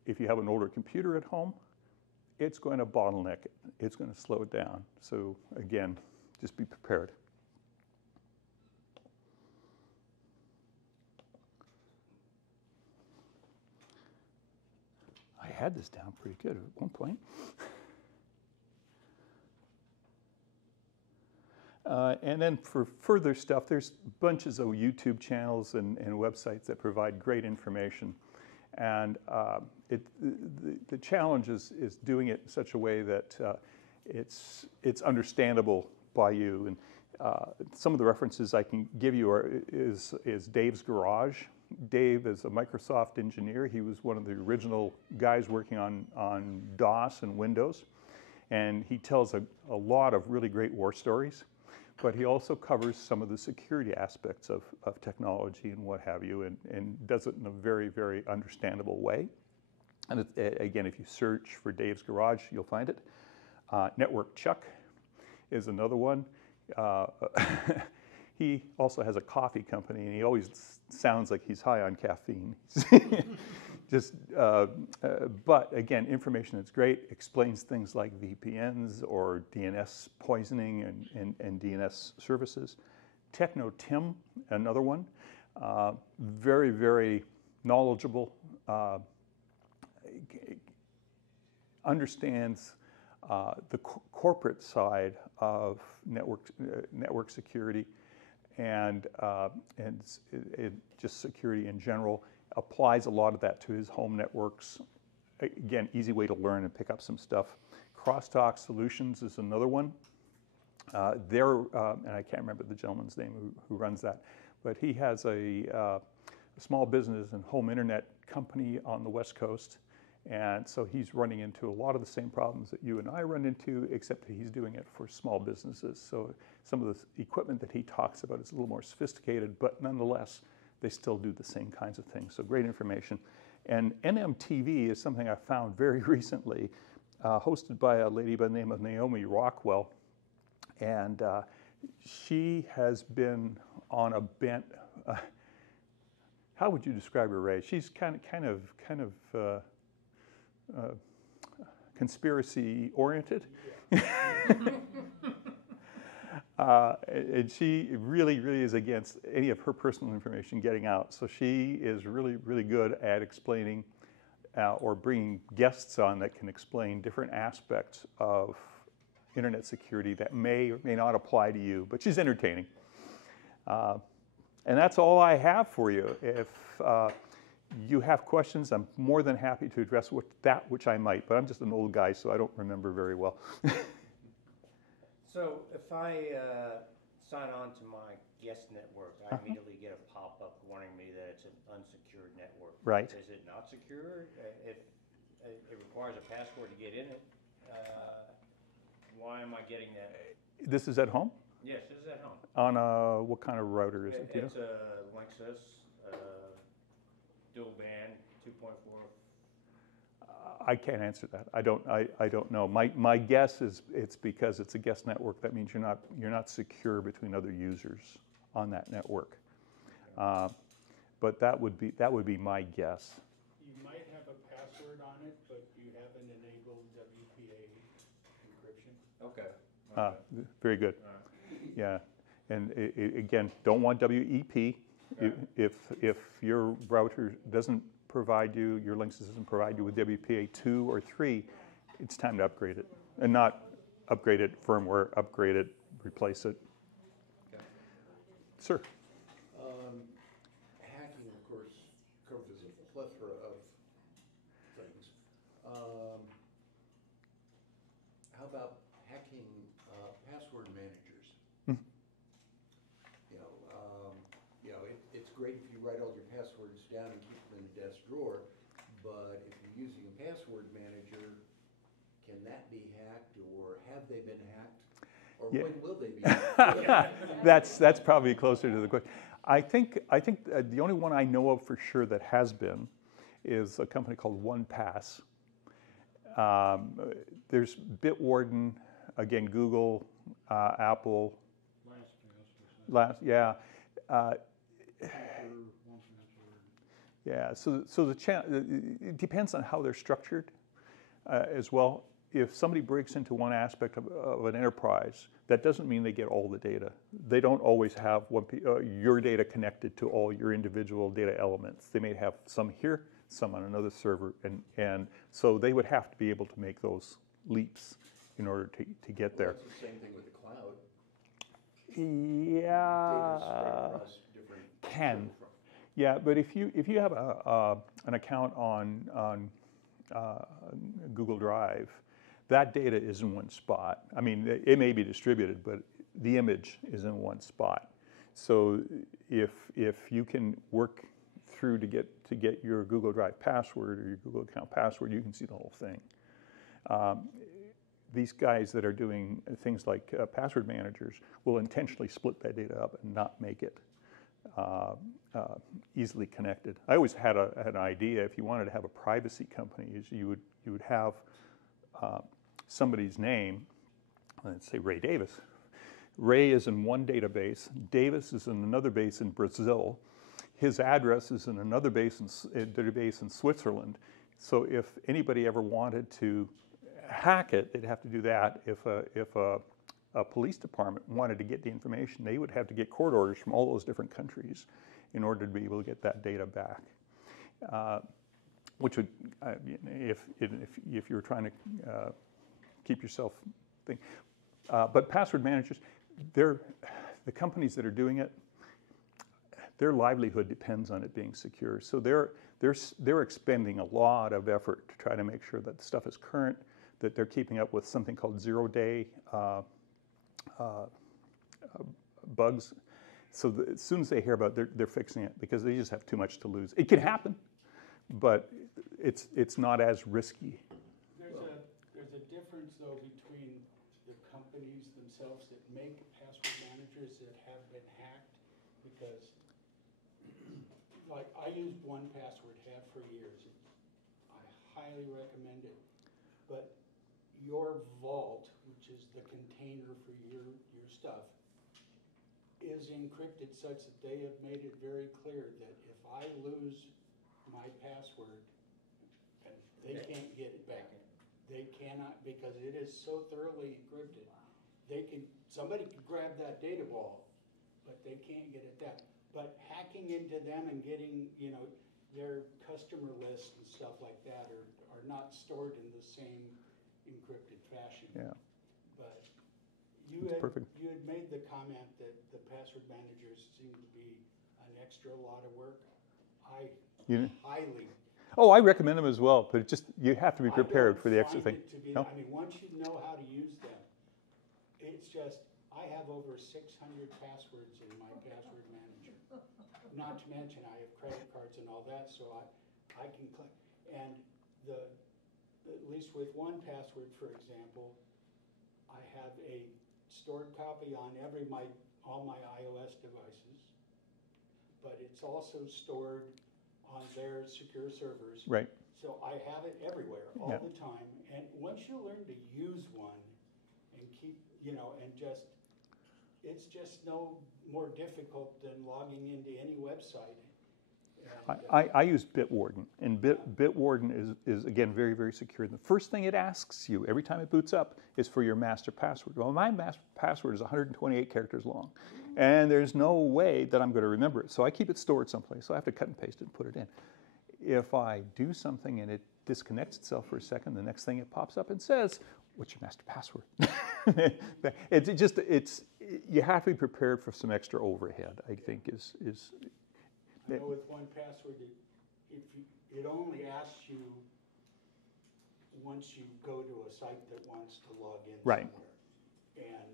if you have an older computer at home, it's going to bottleneck it. It's going to slow it down. So again, just be prepared. I had this down pretty good at one point. And then for further stuff, there's bunches of YouTube channels and websites that provide great information. And the challenge is doing it in such a way that it's understandable by you. And some of the references I can give you is Dave's Garage. Dave is a Microsoft engineer. He was one of the original guys working on DOS and Windows. And he tells a lot of really great war stories. But he also covers some of the security aspects of technology and what have you, and does it in a very, very understandable way. And again, if you search for Dave's Garage, you'll find it. Network Chuck is another one. He also has a coffee company, and he always sounds like he's high on caffeine. But again, information that's great, explains things like VPNs or DNS poisoning and DNS services. Techno Tim, another one, very, very knowledgeable, understands the corporate side of network security and just security in general. Applies a lot of that to his home networks. Again, easy way to learn and pick up some stuff. Crosstalk Solutions is another one. And I can't remember the gentleman's name who runs that, but he has a small business and home internet company on the West Coast. And so he's running into a lot of the same problems that you and I run into, except that he's doing it for small businesses. So some of the equipment that he talks about is a little more sophisticated, but nonetheless, they still do the same kinds of things. So great information. And NMTV is something I found very recently, hosted by a lady by the name of Naomi Rockwell. And she has been on a bent, how would you describe her, Ray? She's kind of conspiracy oriented. And she really, really is against any of her personal information getting out. So she is really, really good at explaining or bringing guests on that can explain different aspects of internet security that may or may not apply to you, but she's entertaining. And that's all I have for you. If you have questions, I'm more than happy to address that which I might, but I'm just an old guy, so I don't remember very well. So if I sign on to my guest network, I immediately get a pop-up warning me that it's an unsecured network. Right. Is it not secure? If it requires a password to get in it, why am I getting that? This is at home? Yes, this is at home. On what kind of router is it? Do you know? It's a Linksys dual band 2.4. I can't answer that. I don't know. My guess is it's because it's a guest network. That means you're not secure between other users on that network. But that would be my guess. You might have a password on it, but you haven't enabled WPA encryption. Okay. Very good. Yeah, and again, don't want WEP. If your router doesn't provide you, your Linksys doesn't provide you with WPA 2 or 3, it's time to upgrade it. And not upgrade it firmware, upgrade it, replace it. Okay. Sir? Hacking, of course, covers a plethora of things. How about hacking password managers? It's great if you write all your passwords down and keep them in the desk drawer, but if you're using a password manager, can that be hacked, or have they been hacked, or when will they be hacked? That's probably closer to the question. I think the only one I know of for sure that has been is a company called OnePass. There's Bitwarden, again, Google, Apple. Yeah. Yeah, so it depends on how they're structured as well. If somebody breaks into one aspect of an enterprise, that doesn't mean they get all the data. They don't always have your data connected to all your individual data elements. They may have some here, some on another server, and so they would have to be able to make those leaps in order to get there. Well, that's the same thing with the cloud. Yeah, Data's spread across different. can. Yeah, but if you have an account on Google Drive, that data is in one spot. I mean, it may be distributed, but the image is in one spot. So if you can work through to get your Google Drive password or your Google account password, you can see the whole thing. These guys that are doing things like password managers will intentionally split that data up and not make it easily connected. I always had an idea, if you wanted to have a privacy company, is you would have somebody's name, let's say Ray Davis. Ray is in one database, Davis is in another base in Brazil, his address is in another database in Switzerland. So if anybody ever wanted to hack it, they'd have to do that. If a police department wanted to get the information, they would have to get court orders from all those different countries in order to be able to get that data back. Which would, if you were trying to keep yourself thinking. But password managers, the companies that are doing it, their livelihood depends on it being secure. So they're expending a lot of effort to try to make sure that the stuff is current, that they're keeping up with something called zero-day bugs. So as soon as they hear about it, they're fixing it because they just have too much to lose. It can happen, but it's not as risky. There's a difference though between the companies themselves that make password managers that have been hacked, because like I used 1Password, have for years. I highly recommend it. But your vault, which is the container for your stuff, is encrypted such that they have made it very clear that if I lose my password, they can't get it back. They cannot, because it is so thoroughly encrypted. Somebody could grab that data vault, but they can't get at that. But hacking into them and getting, their customer lists and stuff like that are not stored in the same encrypted fashion. Yeah. But It's perfect. you had made the comment that the password managers seem to be an extra lot of work. I highly. Oh, I recommend them as well, but you have to be prepared for the extra thing. No? I mean, once you know how to use them, it's just, I have over 600 passwords in my password manager. Not to mention, I have credit cards and all that, so I can click. And at least with 1Password, for example, I have a stored copy on all my iOS devices, but it's also stored on their secure servers. Right. So I have it everywhere, all the time. And once you learn to use one and keep, it's just no more difficult than logging into any website. And, I use Bitwarden, and Bitwarden is again very, very secure. The first thing it asks you every time it boots up is for your master password. Well, my master password is 128 characters long, and there's no way that I'm going to remember it. So I keep it stored someplace. So I have to cut and paste it and put it in. If I do something and it disconnects itself for a second, the next thing it pops up and says, "What's your master password?" You have to be prepared for some extra overhead, I think is. I know with 1Password, it only asks you once you go to a site that wants to log in Right. somewhere. And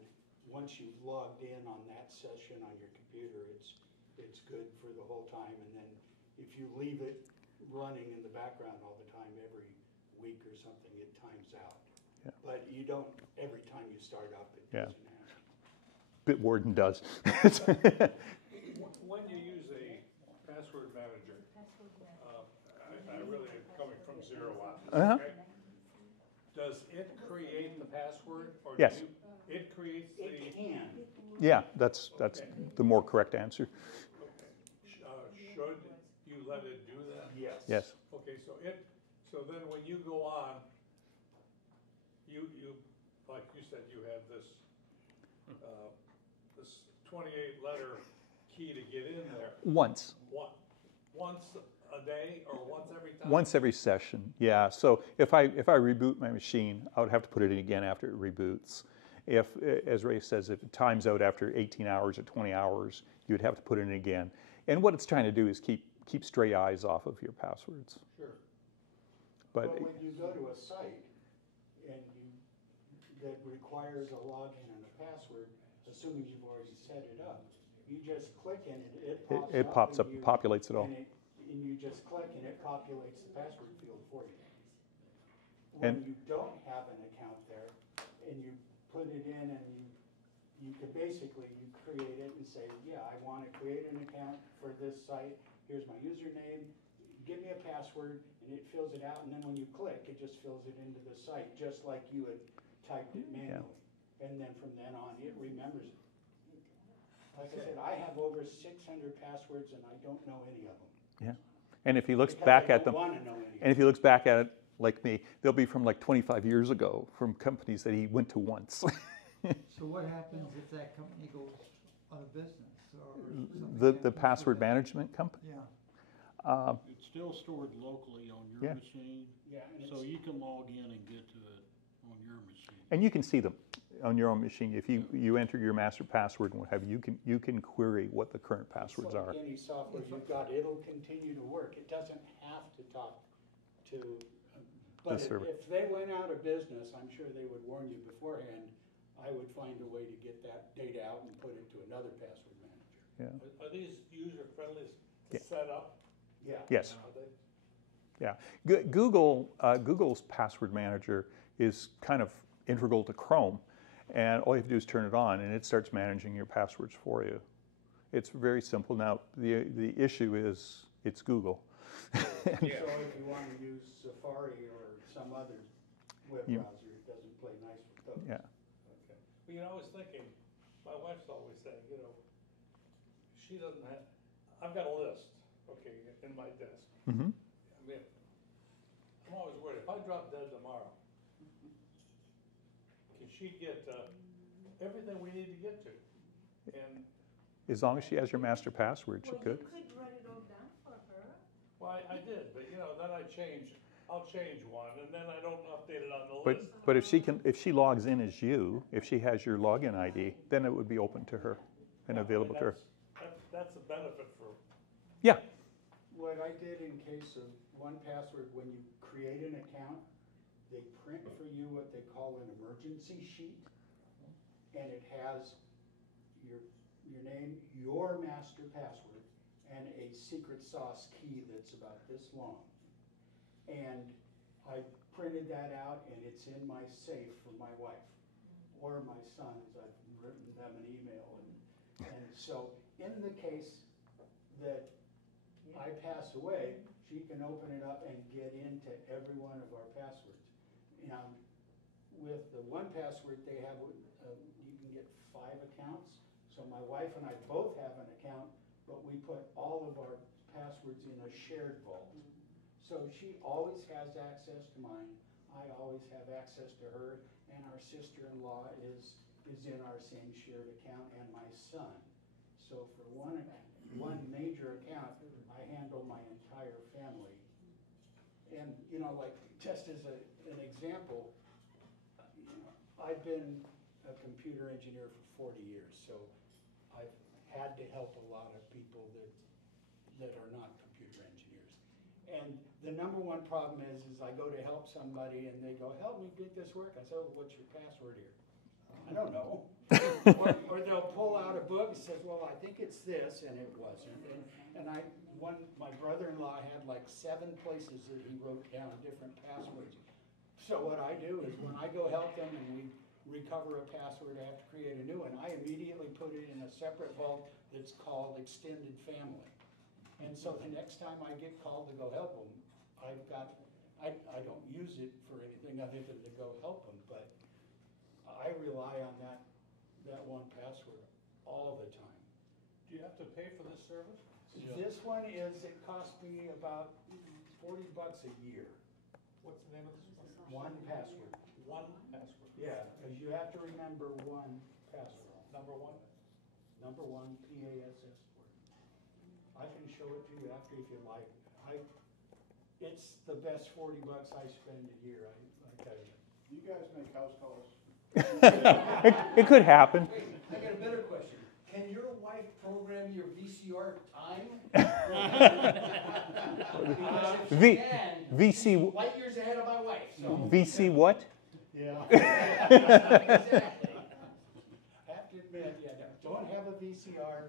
once you've logged in on that session on your computer, it's good for the whole time. And then if you leave it running in the background all the time, every week or something, it times out. Yeah. But you don't, every time you start up, it Yeah. doesn't ask. Bitwarden does. When you use a password manager, I really am coming from zero on this, Uh-huh. okay? Does it create the password, or Yes. It creates the, It can. Yeah, that's the more correct answer. should you let it do that? Yes. Yes. Okay, so then when you go on, you, like you said, you have this 28 letter key to get in there. Once. Once a day or once every time? Once every session, yeah. So if I reboot my machine, I would have to put it in again after it reboots. If, as Ray says, if it times out after 18 hours or 20 hours, you would have to put it in again. And what it's trying to do is keep stray eyes off of your passwords. Sure. But When you go to a site and that requires a login and a password, assuming you've already set it up, you just click and it pops up, populates it all. And you just click and it populates the password field for you. And- When you don't have an account there and you put it in and you could basically, you create it and say, yeah, I want to create an account for this site. Here's my username, give me a password, and it fills it out. And then when you click, it just fills it into the site, just like you had typed it manually. And then from then on, it remembers it. Like I said, I have over 600 passwords and I don't know any of them. Yeah. And if he looks Because back I at don't them, want to know any of and if he looks back at it like me, they'll be from like 25 years ago from companies that he went to once. So what happens if that company goes out of business or something The happens to password that? management company. Yeah, It's still stored locally on Yeah. your machine, Yeah, and so it's- you can log in and get to it on your machine. And you can see them on your own machine. If you enter your master password and what have you, you can query what the current passwords It's like are. any software you've got, it'll continue to work. It doesn't have to talk to, but server. if they went out of business, I'm sure they would warn you beforehand. I would find a way to get that data out and put it to another password manager. Are these user-friendly Yeah. to set up? Yeah. Yes. Are they? Yeah. Google's password manager is kind of integral to Chrome, and all you have to do is turn it on, and it starts managing your passwords for you. It's very simple. Now, the issue is it's Google. So if you want to use Safari or some other web You- browser, it doesn't play nice with those. Yeah. Okay. Well, I was thinking, my wife's always saying, she doesn't have, I've got a list, okay, in my desk. Mm-hmm. I mean, I'm always worried, if I drop dead tomorrow, can she get, everything we need to get to? And, As long as she has your master password, she could. You could write it all down for her. well, I did, but then I'll change one, and then I don't update it on the list. But if she logs in as you, if she has your login ID, then it would be open to her and available to her. That's a benefit for, Yeah. What I did in case of 1Password, when you create an account, they print for you what they call an emergency sheet. And it has your name, your master password, and a secret sauce key that's about this long. And I printed that out and it's in my safe for my wife or my sons. I've written them an email. And so in the case that I pass away, she can open it up and get into every one of our passwords. Now, with the 1Password, they have, you can get 5 accounts. So my wife and I both have an account, but we put all of our passwords in a shared vault. So she always has access to mine, I always have access to her, and our sister-in-law is in our same shared account, and my son. So for one major account, I handle my entire family. And, like, just as an example, I've been a computer engineer for 40 years, so I've had to help a lot of people that are not computer engineers. And the number one problem is I go to help somebody and they go, help me get this work. I say, oh, what's your password here? I don't know. or they'll pull out a book and says, well, I think it's this, and it wasn't. And my brother-in-law had like 7 places that he wrote down different passwords. So what I do is when I go help them and we recover a password, I have to create a new one. I immediately put it in a separate vault that's called extended family. And so the next time I get called to go help them, I don't use it for anything other than to go help them, but I rely on that one password all the time. Do you have to pay for this service? This one it cost me about $40 a year. What's the name of this one? One password. One password. Yeah, because you have to remember one password. Number one? Number one, PASS word. I can show it to you after if you like. It's the best $40 I spend a year, I tell you. You guys make house calls? It could happen. Wait, I got a better question. Can your wife program your VCR time? Because if V- she can, VC light years ahead of my wife, so. VC what? Yeah. Exactly. I have to admit, yeah, don't have a VCR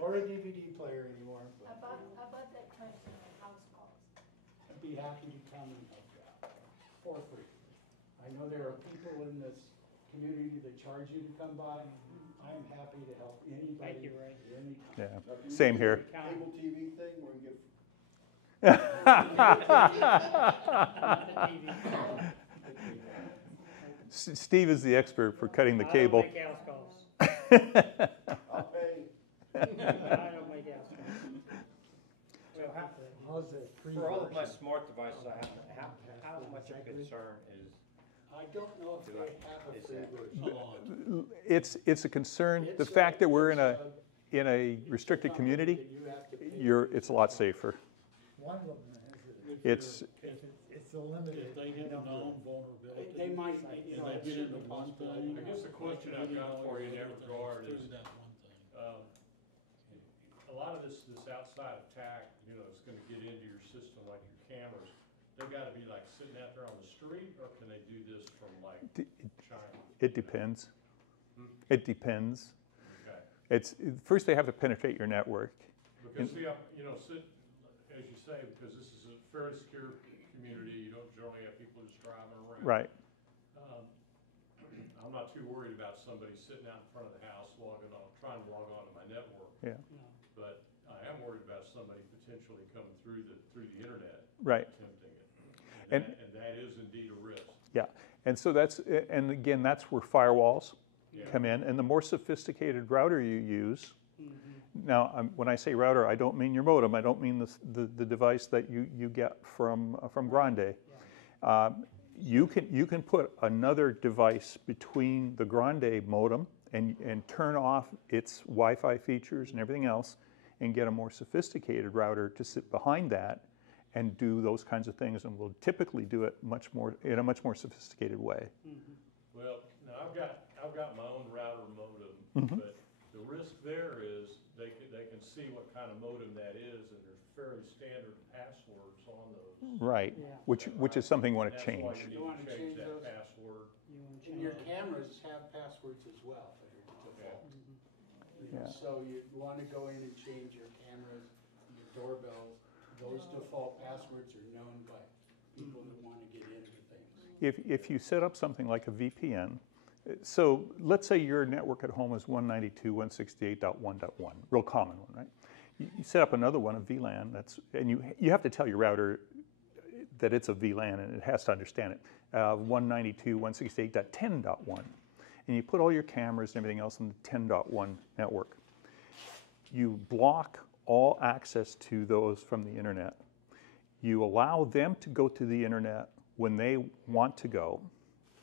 or a DVD player anymore, but About that question of house calls. I'd be happy to come and help you out for free. I know there are people in this community that charge you to come by. I'm happy to help anybody. Thank you, Ray. Anytime. Yeah, same here. Cable TV thing where you get Steve is the expert for cutting the I cable. don't make house calls. I'll pay. I don't make house calls. Well, How's that free For all of my version? smart devices I have, how much of a concern is, I don't know if they have a Is free that- version. It's a concern. The It's fact that we're it's in a restricted company community, that you have to pay. it's a lot safer. One of them has it. It's It's a limited If they get a number. known vulnerability. They might, you And know, they it's get into certainly one possible. thing. I guess the question I've got for you in that regard is, Through that one thing. a lot of this outside attack, you know, is gonna get into your system, like your cameras. They gotta be like sitting out there on the street, or can they do this from like China? It depends. It depends. Okay. First they have to penetrate your network. Because see, you know, as you say, because this is a fairly secure community, you don't generally have people just driving around. Right. I'm not too worried about somebody sitting out in front of the house trying to log on to my network. Yeah. But I am worried about somebody potentially coming through the internet. Right. Attempting it. And- And that is indeed a risk. Yeah. And so and again, that's where firewalls Yeah. come in. And the more sophisticated router you use, now when I say router, I don't mean your modem. I don't mean the device that you get from Grande. You can put another device between the Grande modem and turn off its Wi-Fi features and everything else, and get a more sophisticated router to sit behind that and do those kinds of things, and we'll typically do it in a much more sophisticated way. Well, now I've got my own router modem, Mhm. but the risk there is they can see what kind of modem that is, and there's fairly standard passwords on those. Right. Yeah. Which is something we want to That's why change. you need You wanna to change change that those? password. And your cameras have passwords as well that are default. You know, Yeah. So you wanna go in and change your cameras, your doorbells, those default passwords are known by people that wanna get into things. If you set up something like a VPN, so let's say your network at home is 192.168.1.1, real common one, right? You set up another one, a VLAN, and you have to tell your router that it's a VLAN and it has to understand it. 192.168.10.1, and you put all your cameras and everything else on the 10.1 network. You block all access to those from the internet. You allow them to go to the internet when they want to go,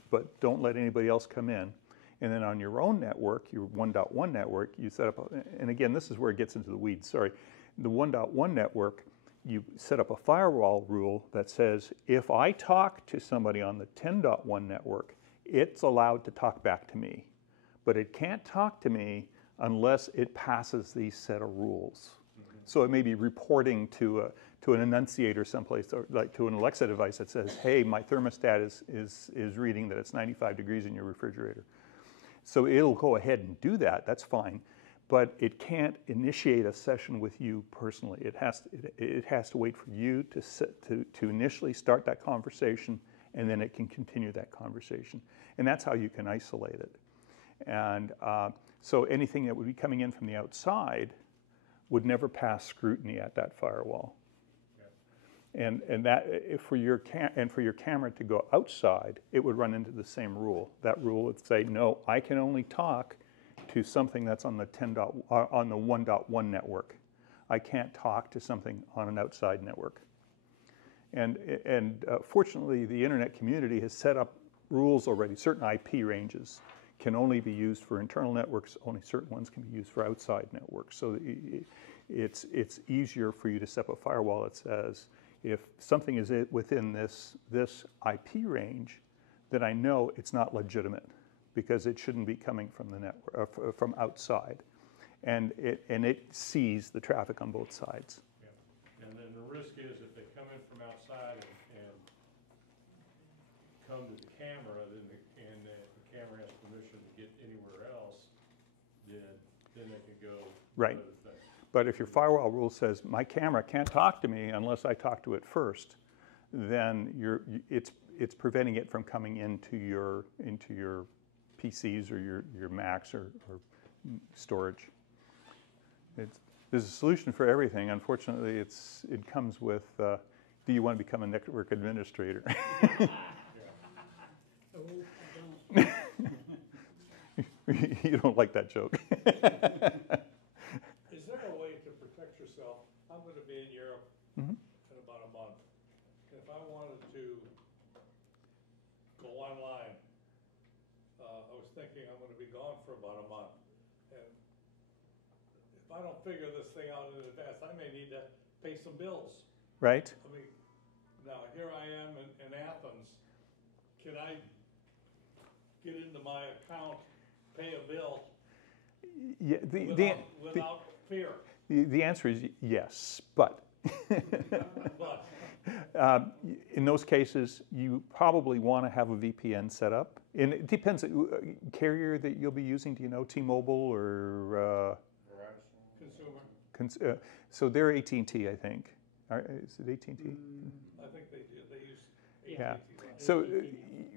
but don't let anybody else come in. And then on your own network, your 1.1 network, you set up, and again, this is where it gets into the weeds, sorry. The 1.1 network, you set up a firewall rule that says, if I talk to somebody on the 10.1 network, it's allowed to talk back to me. But it can't talk to me unless it passes these set of rules. So it may be reporting to an annunciator someplace, or like to an Alexa device that says, hey, my thermostat is reading that it's 95 degrees in your refrigerator. So it'll go ahead and do that, that's fine. But it can't initiate a session with you personally. It has to wait for you to initially start that conversation, and then it can continue that conversation. And that's how you can isolate it. And so anything that would be coming in from the outside would never pass scrutiny at that firewall. And that, for your camera to go outside, it would run into the same rule. That rule would say, no, I can only talk to something that's on the 1.1 network. I can't talk to something on an outside network. And fortunately, the internet community has set up rules already. Certain IP ranges can only be used for internal networks. Only certain ones can be used for outside networks. So it's easier for you to set up a firewall that says, if something is within this IP range, then I know it's not legitimate because it shouldn't be coming from the network, from outside. And it sees the traffic on both sides. Yeah. And then the risk is if they come in from outside and come to the camera, then the camera has permission to get anywhere else, then they can go Right. to other things. But if your firewall rule says my camera can't talk to me unless I talk to it first, then it's preventing it from coming into your PCs or your Macs or storage. There's a solution for everything. Unfortunately, it comes with, do you want to become a network administrator? You don't like that joke. Is there a way to protect yourself? I'm going to be in Europe Mhm. in about a month. If I wanted to go online, I was thinking I'm going to be gone for about a month. And if I don't figure this thing out in advance, I may need to pay some bills. Right? I mean, now here I am in Athens. Can I get into my account, pay a bill Yeah, without fear? the answer is yes, but But in those cases, you probably want to have a VPN set up. And it depends, carrier that you'll be using, do you know, T-Mobile or? consumer. So they're AT&T, I think. Is it AT&T? I think they do. They use Yeah. AT&T. So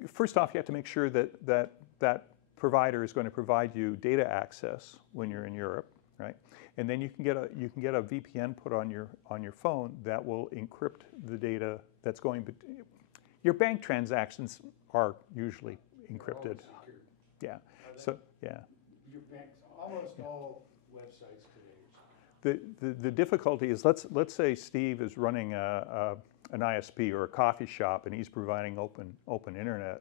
first off, you have to make sure that provider is going to provide you data access when you're in Europe, right? And then you can get a VPN put on your phone that will encrypt the data that's going. Your bank transactions are usually encrypted. Yeah. So yeah. Your banks, almost all websites today. The difficulty is, let's say Steve is running an ISP or a coffee shop and he's providing open internet,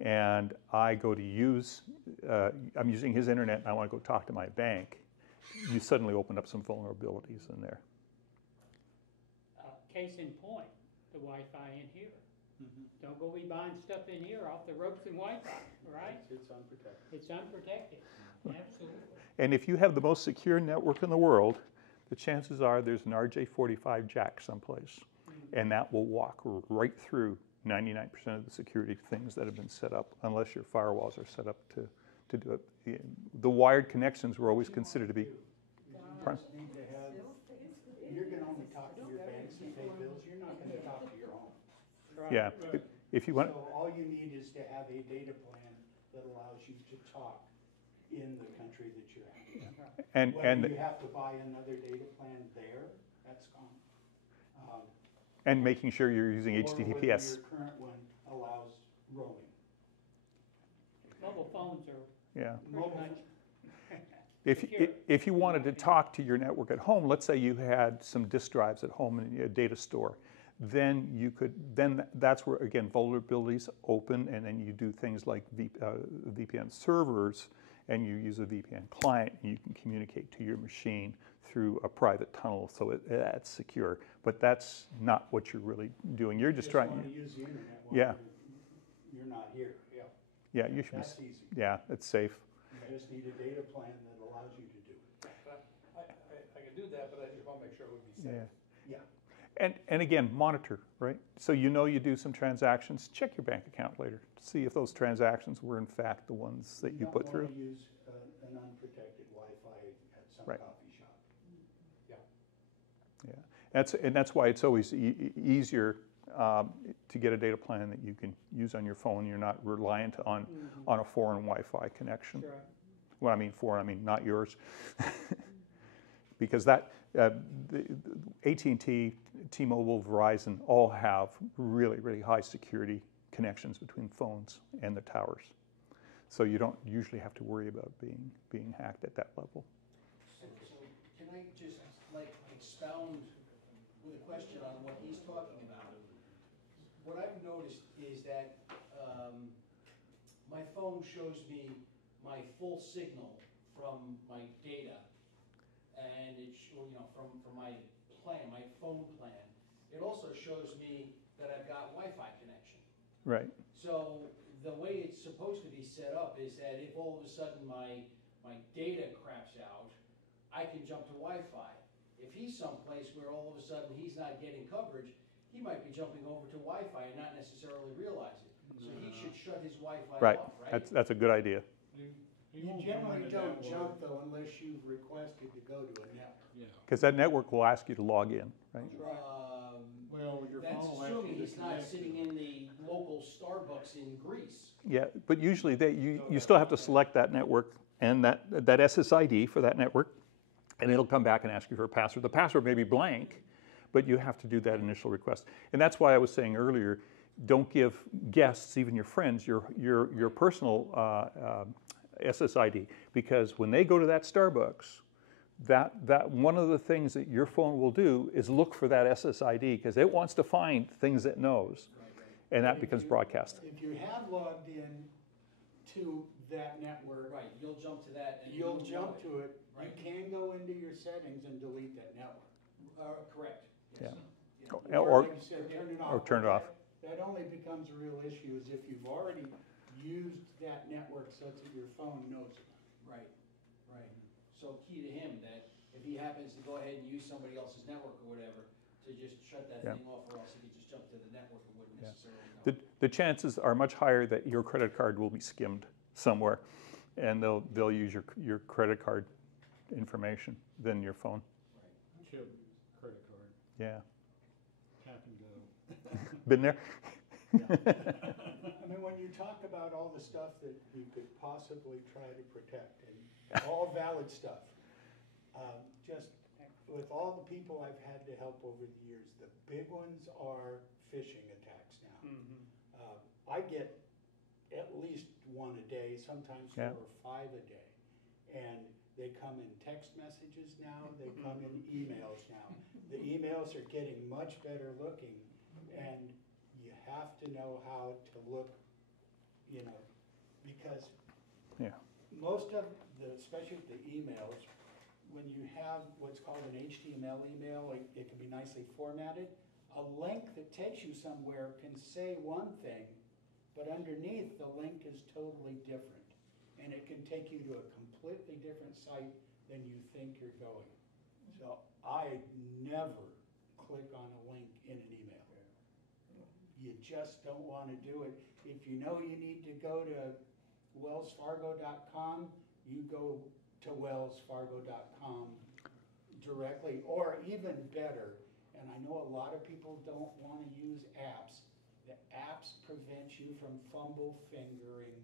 and I go to use, I'm using his internet and I want to go talk to my bank. You suddenly open up some vulnerabilities in there. Case in point, the Wi-Fi in here. Don't go be buying stuff in here off the ropes and Wi-Fi, right? It's unprotected. It's unprotected, absolutely. And if you have the most secure network in the world, the chances are there's an RJ45 jack someplace, and that will walk right through 99% of the security things that have been set up, unless your firewalls are set up to do it. The wired connections were always considered to be. Just need to have, you're gonna only talk to your banks and pay bills, you're not gonna talk to your home. Yeah, if you want. So all you need is to have a data plan that allows you to talk in the country that you're in. Whether you have to buy another data plan there, that's gone. And making sure you're using Or whether HTTPS. your current one allows roaming. Mobile phones are Yeah. pretty much If you wanted to talk to your network at home, let's say you had some disk drives at home in a data store, then that's where, again, vulnerabilities open, and then you do things like VPN servers, and you use a VPN client, and you can communicate to your machine through a private tunnel, so that's secure. But that's not what you're really doing. You're just trying. Want to use the internet while Yeah. you're not here. Yeah. Yeah, you should That's be. easy. Yeah, it's safe. You just need a data plan that allows you to do it. I can do that, but I just want to make sure it would be safe. Yeah. Yeah. And again, monitor, right? So you do some transactions, check your bank account later to see if those transactions were in fact the ones that you put through. don't want to use an unprotected Wi-Fi at some Right. coffee shop. Yeah, that's why it's always easier to get a data plan that you can use on your phone. You're not reliant on a foreign Wi-Fi connection. That's right. When I mean foreign, I mean not yours. Because AT&T, T-Mobile, Verizon all have really, really high security connections between phones and the towers. So you don't usually have to worry about being hacked at that level. So can I just like expound with a question on what he's talking about? What I've noticed is that my phone shows me my full signal from my data, and from my plan, my phone plan. It also shows me that I've got Wi-Fi connection. Right. So the way it's supposed to be set up is that if all of a sudden my data craps out, I can jump to Wi-Fi. If he's someplace where all of a sudden he's not getting coverage, he might be jumping over to Wi-Fi and not necessarily realize it. So he should shut his Wi-Fi Right. off, right? That's a good idea. You generally don't jump though unless you've requested to go to a network. Because that network will ask you to log in, right? Well, your That's phone will ask assuming you to he's not connect. sitting in the local Starbucks in Greece. Yeah, but usually you still have to select that network and that SSID for that network, and it'll come back and ask you for a password. The password may be blank, but you have to do that initial request. And that's why I was saying earlier, don't give guests, even your friends, your personal SSID, because when they go to that Starbucks, that one of the things that your phone will do is look for that SSID because it wants to find things it knows, and that becomes broadcast. If you have logged in to that network, Right, you'll jump to that and you'll know jump to it. Right. You can go into your settings and delete that network. Correct. Yeah. Or Or like you said, turn it off. or turn it off. That only becomes a real issue is if you've already used that network such that your phone knows it. Right, right. So key to him that if he happens to go ahead and use somebody else's network or whatever, to just shut that Yeah. thing off, or else he could just jump to the network and wouldn't necessarily know. The chances are much higher that your credit card will be skimmed somewhere, and they'll use your credit card information than your phone. Chip, credit card, Yeah, tap and go. been there. I mean, when you talk about all the stuff that you could possibly try to protect and all valid stuff, just with all the people I've had to help over the years, the big ones are phishing attacks now. I get at least one a day, sometimes 4 Yeah. or 5 a day. And they come in text messages now, they come in emails now. The emails are getting much better looking, and you have to know how to look, because Yeah. most of especially the emails, when you have what's called an HTML email, it can be nicely formatted. A link that takes you somewhere can say one thing, but underneath the link is totally different. And it can take you to a completely different site than you think you're going. So I never click on a link in an email. You just don't want to do it. If you know you need to go to wellsfargo.com, you go to wellsfargo.com directly, or even better, and I know a lot of people don't want to use apps. The apps prevent you from fumble fingering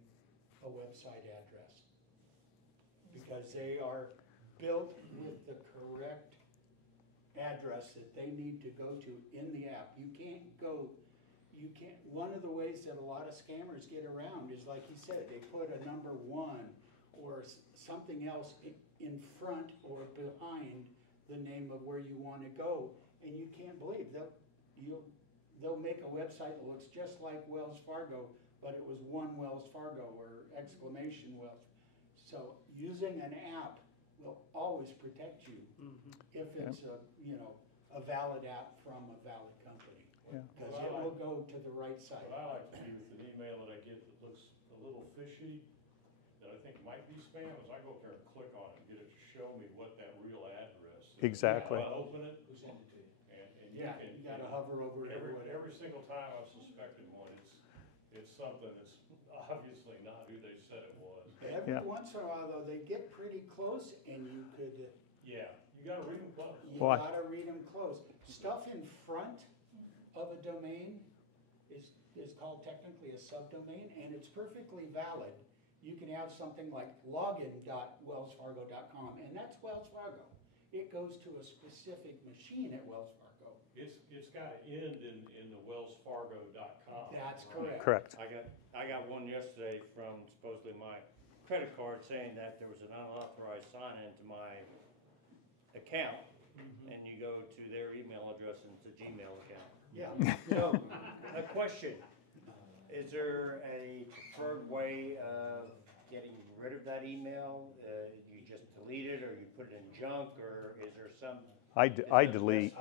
a website address because they are built with the correct address that they need to go to in the app. One of the ways that a lot of scammers get around is, like he said, they put a number 1 or something else in front or behind the name of where you want to go, and you can't believe they'll make a website that looks just like Wells Fargo, but it was one Wells Fargo or exclamation Wells. So using an app will always protect you if it's a valid app from a valid company. Yeah. Because it will go to the right site. What I like to do with an email that I get that looks a little fishy, that I think might be spam, is I go up there and click on it and get it to show me what that real address is. Exactly. I'll open it, Who sent it to you? and Yeah, you you can. gotta hover over it or whatever. Every single time I've suspected one, it's something that's obviously not who they said it was. Every Yeah. once in a while, though, they get pretty close, and you could, Yeah, you gotta read them close. you Why? gotta read them close. Stuff in front of a domain is called technically a subdomain, and it's perfectly valid. You can have something like login.wellsfargo.com, and that's Wells Fargo. it goes to a specific machine at Wells Fargo. It's got to end in the wellsfargo.com. That's right? correct. Correct. I got one yesterday from supposedly my credit card saying that there was an unauthorized sign into my account. And you go to their email address and it's a Gmail account. Yeah. So, a question, is there a preferred way of getting rid of that email? You just delete it, or you put it in junk, or is there some? I delete, I delete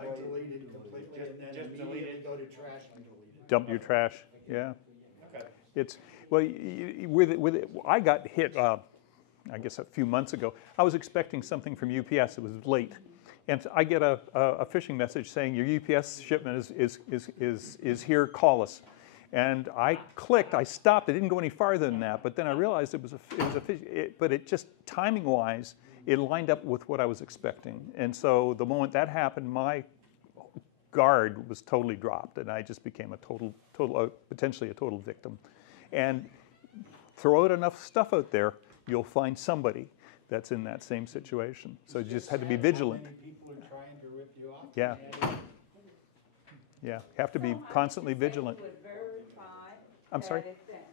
it completely and then Just delete immediately it? go to trash and delete it. dump your trash, yeah. Okay. It's, well, I got hit, I guess a few months ago. I was expecting something from UPS, it was late. And I get a phishing message saying your UPS shipment is here, call us. And I clicked, I stopped, I didn't go any farther than that, but then I realized it was a phishing, but it just, timing-wise, it lined up with what I was expecting. And so the moment that happened, my guard was totally dropped, and I just became potentially a total victim. And throw out enough stuff out there, you'll find somebody that's in that same situation. So you just had to be vigilant. How many people are trying to rip you off? Yeah. Yeah, have to be constantly vigilant. I'm sorry?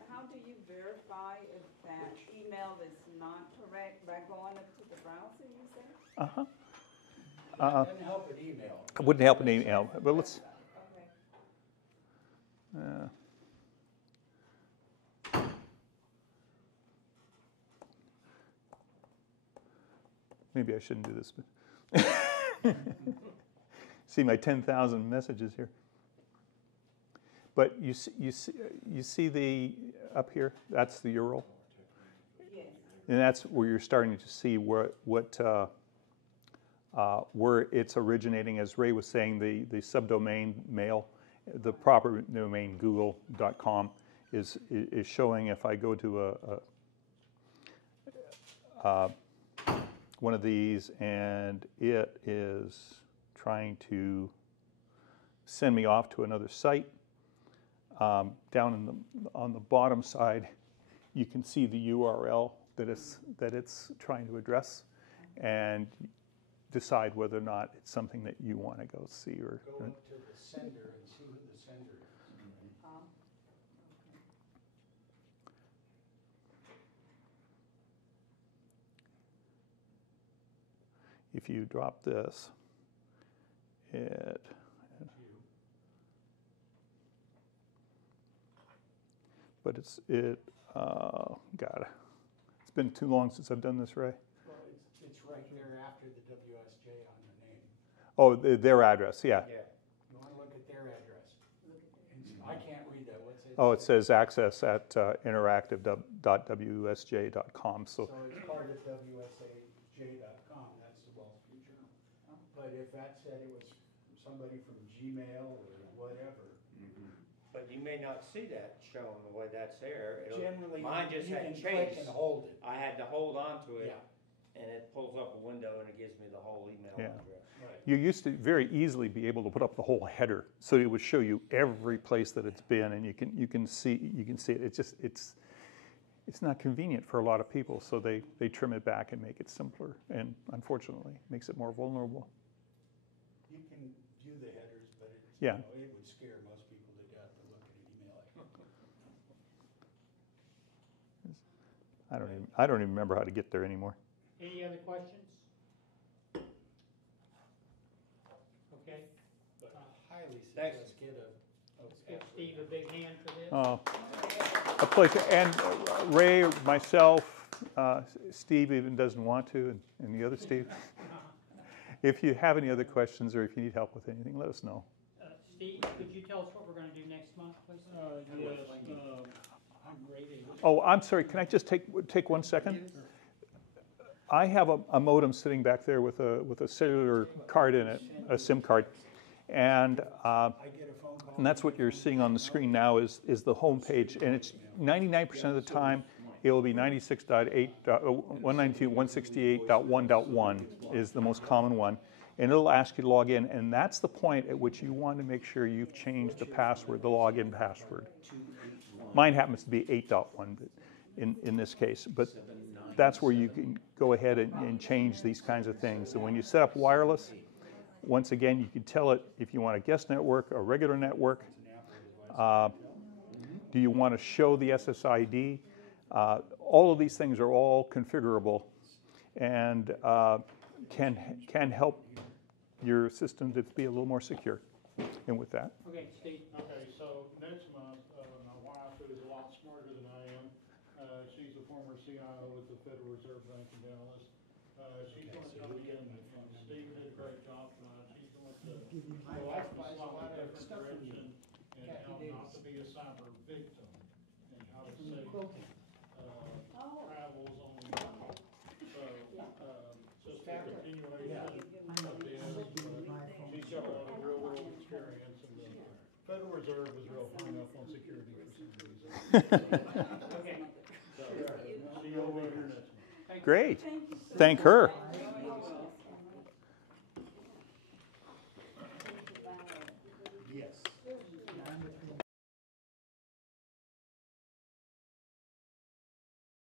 How do you verify if that email is not correct by going up to the browser, you say? Uh-huh. Doesn't help an email. It wouldn't help an email, but let's, Okay. maybe I shouldn't do this, but see my 10,000 messages here. But you see the, up here, that's the URL? Yes. And that's where you're starting to see where it's originating. As Ray was saying, the subdomain mail, the proper domain google.com is showing. If I go to one of these and it is trying to send me off to another site, down on the bottom side, you can see the URL that it's trying to address, and decide whether or not it's something that you want to go see or. Go up to the sender and see who the sender is. If you drop this, but it's been too long since I've done this, Ray. Well, it's right there after the WSJ on the name. Oh, their address, yeah. Yeah. You want to look at their address. I can't read that. What's it? Oh, it says access at interactive.wsj.com. So it's part of WSJ.com. That's the Wall Street Journal. But if that said it was somebody from Gmail or whatever. But you may not see that shown the way that's there. Generally, mine just you had can click changed. and hold it. I had to hold on to it, Yeah. and it pulls up a window and it gives me the whole email Yeah. address. Right. you used to very easily be able to put up the whole header, so it would show you every place that it's been, and you can see it. It's not convenient for a lot of people, so they trim it back and make it simpler, and unfortunately makes it more vulnerable. You can view the headers, but it would scare most people to death to look at an email like that. I don't even remember how to get there anymore. Any other questions? Okay, Highly Thanks. suggest get a. let's give Steve a big hand for this. A pleasure. And Ray, myself, Steve even doesn't want to, and the other Steve. If you have any other questions or if you need help with anything, let us know. Steve, could you tell us what we're going to do next month, please? I'm grading. Oh, I'm sorry. Can I just take 1 second? I have a modem sitting back there with a cellular card in it, a SIM card, and that's what you're seeing on the screen now is the home page, and it's 99% of the time it will be 192.168.1.1 is the most common one, and it'll ask you to log in, and that's the point at which you want to make sure you've changed the password, the login password. Mine happens to be 8.1 in this case, but that's where you can go ahead and change these kinds of things. So when you set up wireless, once again, you can tell it if you want a guest network, a regular network. Do you want to show the SSID? All of these things are all configurable and can help your system to be a little more secure. And with that. Okay, Steve. Okay, so next month, my wife, who is a lot smarter than I am, she's a former CIO at the Federal Reserve Bank in Dallas. She's going to come in, and Steve did a great job tonight. She's going to go off in a slightly different direction and how not to be a cyber victim and how to save travels on the internet. So, just a continuation of this. She's got a lot of real world experience, and the Federal Reserve is real hung up on security for some reason. Okay. So, see you over here next month. Great. Thank her.